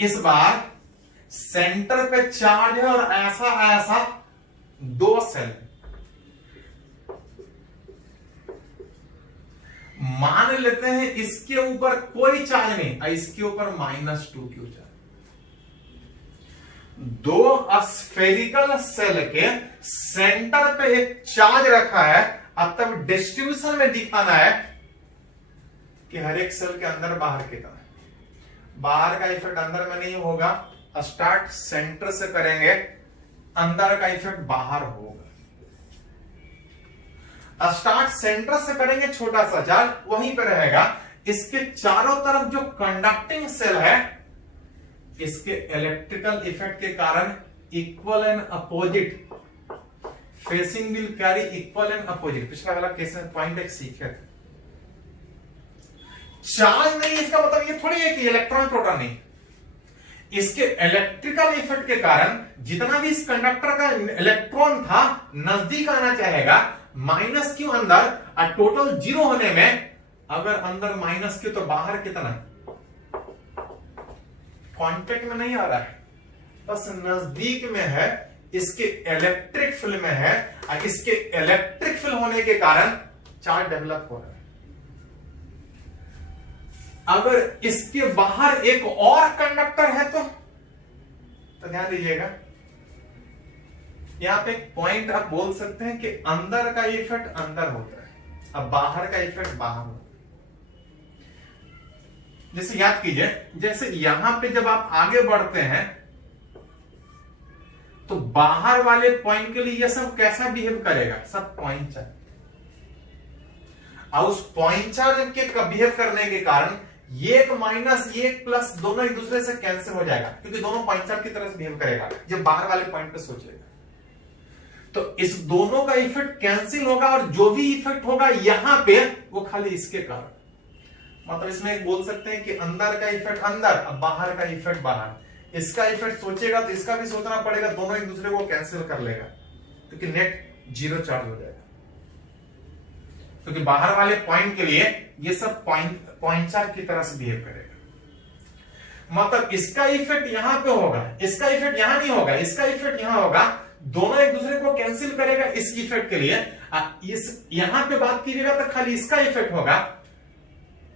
इस बार सेंटर पे चार्ज है और ऐसा 2 सेल। मान लेते हैं इसके ऊपर कोई चार्ज नहीं, इसके ऊपर -2q चार्ज। 2 स्फेरिकल सेल के सेंटर पे एक चार्ज रखा है, अब तब डिस्ट्रीब्यूशन में दिखाना है कि हर एक सेल के अंदर बाहर कितना है। बाहर का इफेक्ट अंदर में नहीं होगा, स्टार्ट सेंटर से करेंगे, अंदर का इफेक्ट बाहर होगा। स्टार्ट सेंटर से करेंगे, छोटा सा चार्ज वहीं पे रहेगा। इसके चारों तरफ जो कंडक्टिंग सेल है, इसके इलेक्ट्रिकल इफेक्ट के कारण equal and opposite facing will carry equal and opposite. पिछला वाला केस में पॉइंट एक सीखे थे। चार्ज नहीं, इसका मतलब ये थोड़ी है कि इलेक्ट्रॉन प्रोटॉन नहीं, इसके इलेक्ट्रिकल इफेक्ट के कारण जितना भी इस कंडक्टर का इलेक्ट्रॉन था नजदीक आना चाहेगा, -q अंदर, और टोटल 0 होने में अगर अंदर -q तो बाहर कितना, कांटेक्ट में नहीं आ रहा है, बस नजदीक में है, इसके इलेक्ट्रिक फील्ड में है, और इसके इलेक्ट्रिक फील्ड होने के कारण चार्ज डेवलप हो रहा है। अगर इसके बाहर एक और कंडक्टर है तो ध्यान दीजिएगा, यहां पे एक पॉइंट आप बोल सकते हैं कि अंदर का इफेक्ट अंदर होता है, अब बाहर का इफेक्ट बाहर होता है। जैसे याद कीजिए, जैसे यहां पे जब आप आगे बढ़ते हैं तो बाहर वाले पॉइंट के लिए यह सब कैसा बिहेव करेगा, सब पॉइंट चार्ज, और उस पॉइंट चार्ज के बिहेव करने के कारण ये एक माइनस ये एक प्लस दोनों एक दूसरे से कैंसिल हो जाएगा, क्योंकि दोनों पॉइंट चार्ज की तरह से बिहेव करेगा जब बाहर वाले पॉइंट पे सोचेगा। तो इस दोनों का इफेक्ट कैंसिल होगा और जो भी इफेक्ट होगा यहां पे वो खाली इसके कारण, मतलब इसमें बोल सकते हैं कि अंदर का इफेक्ट अंदर, अब बाहर का इफेक्ट बाहर। इसका इफेक्ट सोचेगा तो इसका भी सोचना पड़ेगा, दोनों एक दूसरे को कैंसिल कर लेगा, क्योंकि नेट जीरो चार्ज हो जाएगा, क्योंकि बाहर वाले पॉइंट के लिए ये सब पॉइंट चार्ज की तरह से बिहेव करेगा। मतलब इसका इफेक्ट यहां पे होगा, इसका इफेक्ट यहां नहीं होगा, इसका इफेक्ट यहां होगा, दोनों एक दूसरे को कैंसिल करेगा इस इफेक्ट के लिए। इस यहां पे बात कीजिएगा तो खाली इसका इफेक्ट होगा,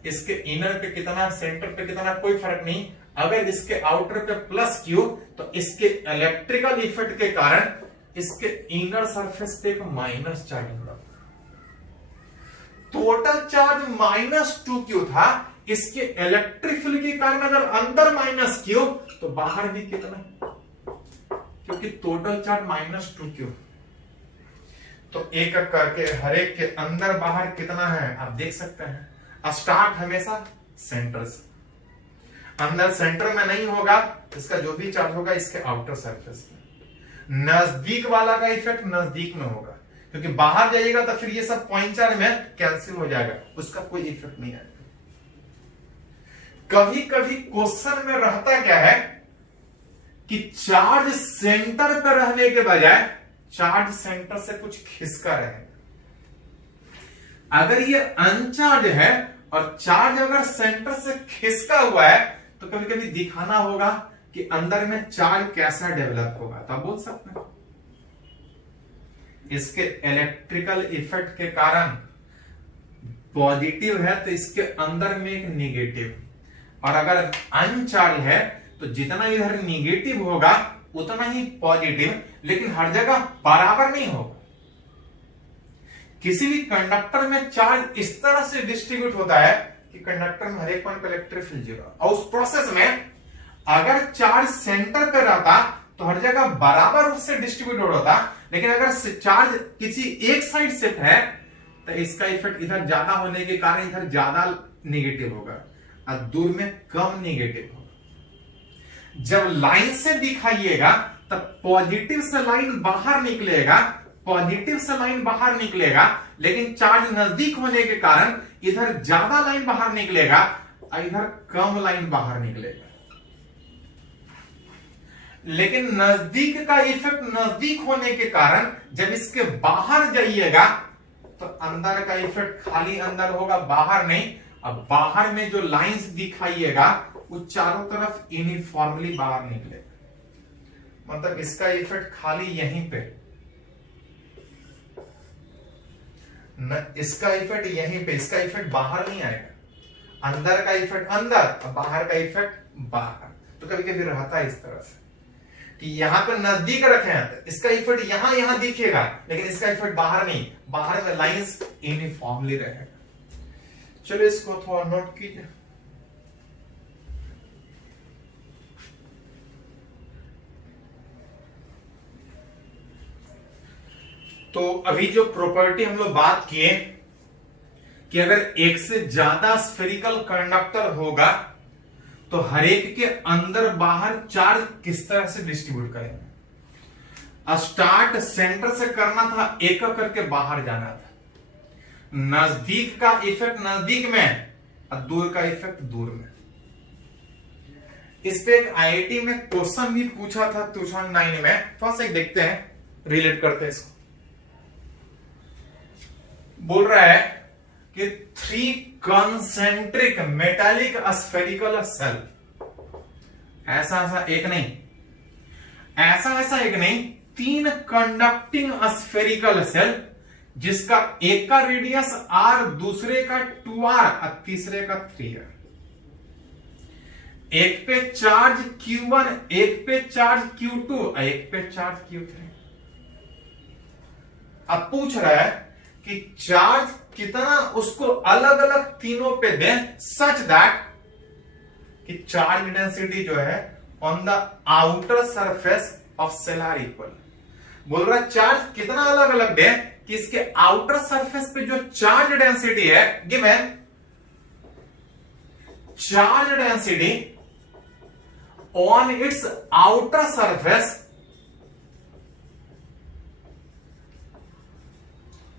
इसके इनर पे कितना सेंटर पे कितना कोई फर्क नहीं। अगर इसके आउटर पे प्लस क्यू तो इसके इलेक्ट्रिकल इफेक्ट के कारण इसके इनर सरफेस पे एक माइनस चार्ज होगा। टोटल चार्ज -2q था, इसके इलेक्ट्रिक फील्ड के कारण अगर अंदर -q तो बाहर भी कितना, क्योंकि टोटल चार्ज -2q। तो एक एक करके हर एक के अंदर बाहर कितना है आप देख सकते हैं। स्टार्ट हमेशा सेंटर से, अंदर सेंटर में नहीं होगा, इसका जो भी चार्ज होगा इसके आउटर सरफेस में। नजदीक वाला का इफेक्ट नजदीक में होगा, क्योंकि बाहर जाइएगा तो फिर ये सब पॉइंट चार्ज में कैंसिल हो जाएगा, उसका कोई इफेक्ट नहीं आएगा। कभी कभी क्वेश्चन में रहता क्या है कि चार्ज सेंटर पर रहने के बजाय चार्ज सेंटर से कुछ खिसका रहे। अगर ये अनचार्ज है और चार्ज अगर सेंटर से खिसका हुआ है तो कभी कभी दिखाना होगा कि अंदर में चार्ज कैसा डेवलप होगा, तो आप बोल सकते हैं इसके इलेक्ट्रिकल इफेक्ट के कारण पॉजिटिव है तो इसके अंदर में एक निगेटिव, और अगर अनचार्ज है तो जितना इधर निगेटिव होगा उतना ही पॉजिटिव, लेकिन हर जगह बराबर नहीं होगा। किसी भी कंडक्टर में चार्ज इस तरह से डिस्ट्रीब्यूट होता है कि कंडक्टर में हर एक पॉइंट पर इलेक्ट्रिक फील्ड जीरो, और उस प्रोसेस में अगर चार्ज सेंटर पर रहता तो हर जगह बराबर उससे डिस्ट्रीब्यूट होता, लेकिन अगर चार्ज किसी एक साइड शिफ्ट है तो इसका इफेक्ट इधर ज्यादा होने के कारण इधर ज्यादा निगेटिव होगा और दूर में कम निगेटिव होगा। जब लाइन से दिखाइएगा तब पॉजिटिव से लाइन बाहर निकलेगा, पॉजिटिव से लाइन बाहर निकलेगा, लेकिन चार्ज नजदीक होने के कारण इधर ज्यादा लाइन बाहर निकलेगा और इधर कम लाइन बाहर निकलेगा। लेकिन नजदीक का इफेक्ट नजदीक होने के कारण जब इसके बाहर जाइएगा तो अंदर का इफेक्ट खाली अंदर होगा, बाहर नहीं। अब बाहर में जो लाइंस दिखाइएगा वो चारों तरफ यूनिफॉर्मली बाहर निकलेगा, मतलब इसका इफेक्ट खाली यहीं पे इसका इफेक्ट यहीं पे, इसका इफेक्ट बाहर नहीं आएगा। अंदर का इफेक्ट अंदर, बाहर का इफेक्ट बाहर। तो कभी कभी रहता है इस तरह से कि यहां पर नजदीक रखे हैं, इसका इफेक्ट यहां दिखेगा, लेकिन इसका इफेक्ट बाहर नहीं, बाहर में लाइंस यूनिफॉर्मली रहेगा। चलो इसको थोड़ा नोट कीजिए। तो अभी जो प्रॉपर्टी हम लोग बात किए कि अगर एक से ज्यादा स्फेरिकल कंडक्टर होगा तो हर एक के अंदर बाहर चार्ज किस तरह से डिस्ट्रीब्यूट करेंगे। स्टार्ट सेंटर से करना था, एक करके बाहर जाना था। नजदीक का इफेक्ट नजदीक में और दूर का इफेक्ट दूर में। इस पे एक आईआईटी में क्वेश्चन भी पूछा था 2009 में, थोड़ा सा देखते हैं, रिलेट करते हैं इसको। बोल रहा है कि 3 कंसेंट्रिक मेटालिक स्फेरिकल सेल, ऐसा ऐसा एक नहीं, ऐसा ऐसा एक नहीं, 3 कंडक्टिंग स्फेरिकल सेल जिसका एक का रेडियस r, दूसरे का 2r और तीसरे का 3r। एक पे चार्ज Q1, एक पे चार्ज Q2, एक पे चार्ज Q3। अब पूछ रहा है कि चार्ज कितना उसको अलग अलग तीनों पे दें सच दैट कि चार्ज डेंसिटी जो है on the outer surface of cell are equal. बोल रहा है चार्ज कितना अलग अलग दें कि इसके आउटर सरफेस पे जो चार्ज डेंसिटी है given charge density on its outer surface,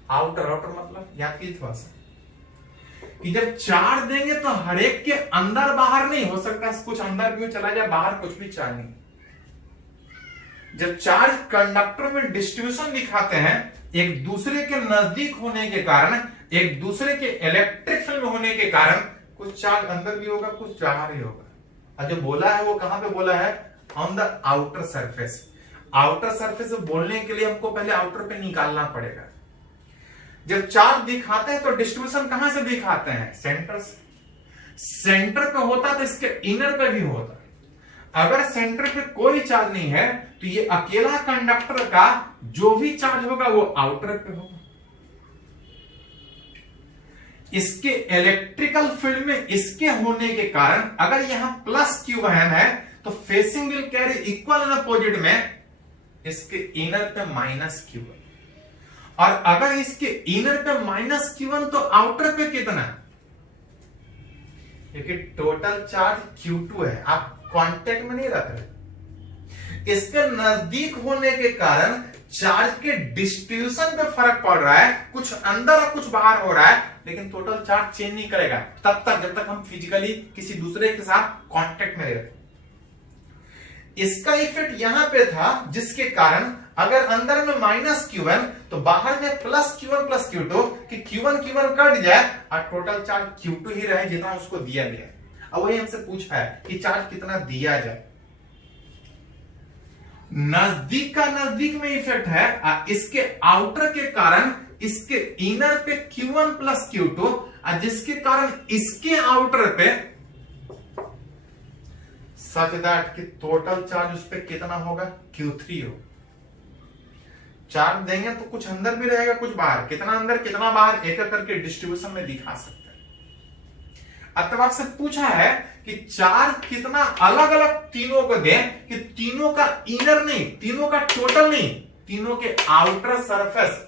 outer मतलब याद की थोड़ा सा कि जब चार्ज देंगे तो हर एक के अंदर बाहर नहीं हो सकता, कुछ अंदर भी चला जाए बाहर कुछ भी चार्ज नहीं। जब चार्ज कंडक्टर में डिस्ट्रीब्यूशन दिखाते हैं एक दूसरे के नजदीक होने के कारण, एक दूसरे के इलेक्ट्रिक फील्ड में होने के कारण कुछ चार्ज अंदर भी होगा कुछ बाहर ही होगा। और जो बोला है वो कहां पे बोला है? On the outer surface. Outer surface बोलने के लिए हमको पहले आउटर पे निकालना पड़ेगा। जब चार्ज दिखाते हैं तो डिस्ट्रीब्यूशन कहां से दिखाते हैं? सेंटर से। सेंटर पे होता तो इसके इनर पे भी होता। अगर सेंटर पे कोई चार्ज नहीं है तो ये अकेला कंडक्टर का जो भी चार्ज होगा वो आउटर पे होगा। इसके इलेक्ट्रिकल फील्ड में इसके होने के कारण अगर यहां प्लस Q1 है तो facing will carry equal and opposite में इसके इनर पे माइनस Q1, और अगर इसके इनर पे माइनस Q1 तो आउटर पे कितना? क्योंकि टोटल चार्ज Q2 है, आप कांटेक्ट में नहीं रख रहे। इसके नजदीक होने के कारण चार्ज के डिस्ट्रीब्यूशन पे फर्क पड़ रहा है, कुछ अंदर और कुछ बाहर हो रहा है, लेकिन टोटल चार्ज चेंज नहीं करेगा तब तक जब तक हम फिजिकली किसी दूसरे के साथ कांटेक्ट में रहते। इसका इफेक्ट यहां पे था जिसके कारण अगर अंदर में माइनस Q1 तो बाहर में प्लस Q1 प्लस Q2 कि Q1 कट जाए और टोटल चार्ज Q2 ही रहे जितना उसको दिया गया। अब वही हमसे पूछा है कि चार्ज कितना दिया जाए। नजदीक का नजदीक में इफेक्ट है, इसके आउटर के कारण इसके इनर पे Q1 प्लस Q2 और जिसके कारण इसके आउटर पे सच दैट कि टोटल चार्ज उस पे कितना होगा? Q3 हो। चार्ज देंगे तो कुछ अंदर भी रहेगा कुछ बाहर, कितना अंदर कितना बाहर एक एक करके डिस्ट्रीब्यूशन में दिखा सकते हैं। अब आपसे पूछा है कि चार्ज कितना अलग अलग तीनों को दें कि तीनों का इनर नहीं, तीनों का टोटल नहीं, तीनों के outer surface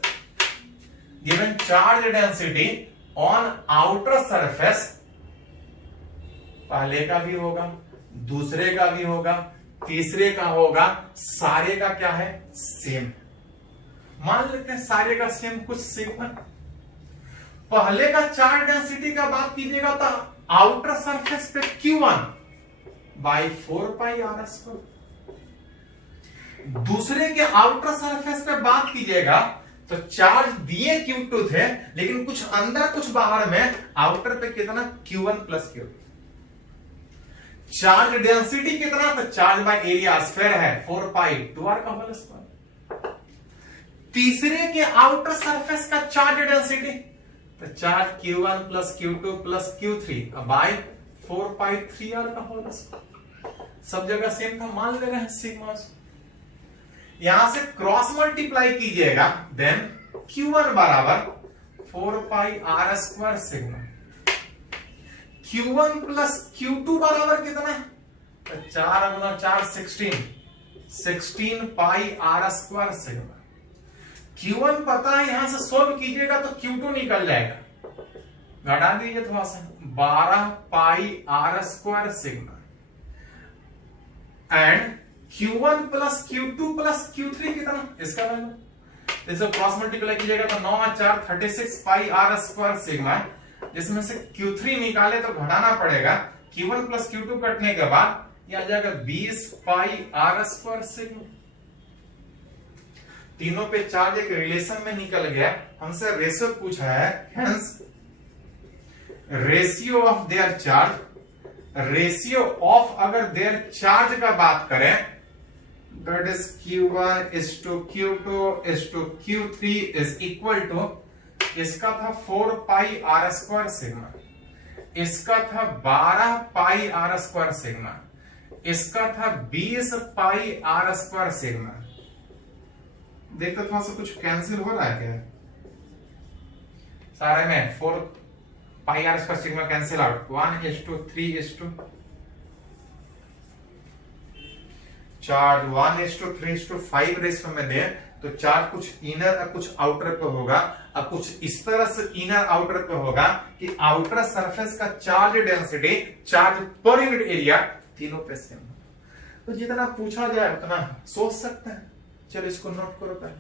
given charge density on outer surface, पहले का भी होगा दूसरे का भी होगा तीसरे का होगा, सारे का क्या है? सेम। मान लेते हैं सारे का सेम कुछ सिग्मा। पहले का चार्ज डेंसिटी का बात कीजिएगा तो आउटर सरफेस पे Q1 बाई 4πr²। दूसरे के आउटर सरफेस पे बात कीजिएगा तो चार्ज दिए Q2 थे लेकिन कुछ अंदर कुछ बाहर में, आउटर पे कितना? Q1 plus Q2। Charge density कितना? तो चार्ज बाय एरिया स्क्वायर है 4π2r²। तीसरे के आउटर सरफेस का चार्ज डेंसिटी तो charge Q1 plus Q2 plus Q3 by 4π3r²। सब जगह सेम था, मान ले रहे हैं सिग्मा। यहां से क्रॉस मल्टीप्लाई कीजिएगा देन Q1 बराबर 4πr² sigma. Q1 plus Q2 बराबर कितना? तो 4 गुना 4 16πr² सिग्मा। Q1 पता है, यहां से सोल्व कीजिएगा तो Q2 निकल जाएगा, घटा दीजिए थोड़ा सा, 12πr² sigma. And Q1 plus Q2 plus Q3 कितना? इसका वैल्यू इसे क्रॉस मल्टीप्लाई कीजिएगा तो 9 और 4 36πr² सिग्मा, जिसमें से Q3 निकाले तो घटाना पड़ेगा। Q1 प्लस Q2 कटने के बाद यह आ जाएगा 20πr² सिग्मा। तीनों पे चार्ज एक रिलेशन में निकल गया। हमसे रेशियो पूछा है, hence ratio of their charge, ratio of अगर देयर चार्ज का बात करें that is Q1 is to Q2 is to Q3 is equal to, इसका था 4πr² सिग्मा। इसका था 12 पाई आर स्क्वायर सिग्मा, इसका था 20 पाई आर स्क्वायर सिग्मा। देखते थोड़ा सा कुछ कैंसिल हो रहा है क्या सारे में? 4 pi R square sigma cancel out, 1:3:4 1:3:5 ratio में दे तो चार्ज कुछ इनर और कुछ आउटर पे होगा। अब कुछ इस तरह से इनर आउटर पे होगा कि आउटर सरफेस का charge density, charge per unit area तीनों पे सेम। तो जितना पूछा जाए उतना सोच सकते हैं। चलो इसको नोट करो पहले।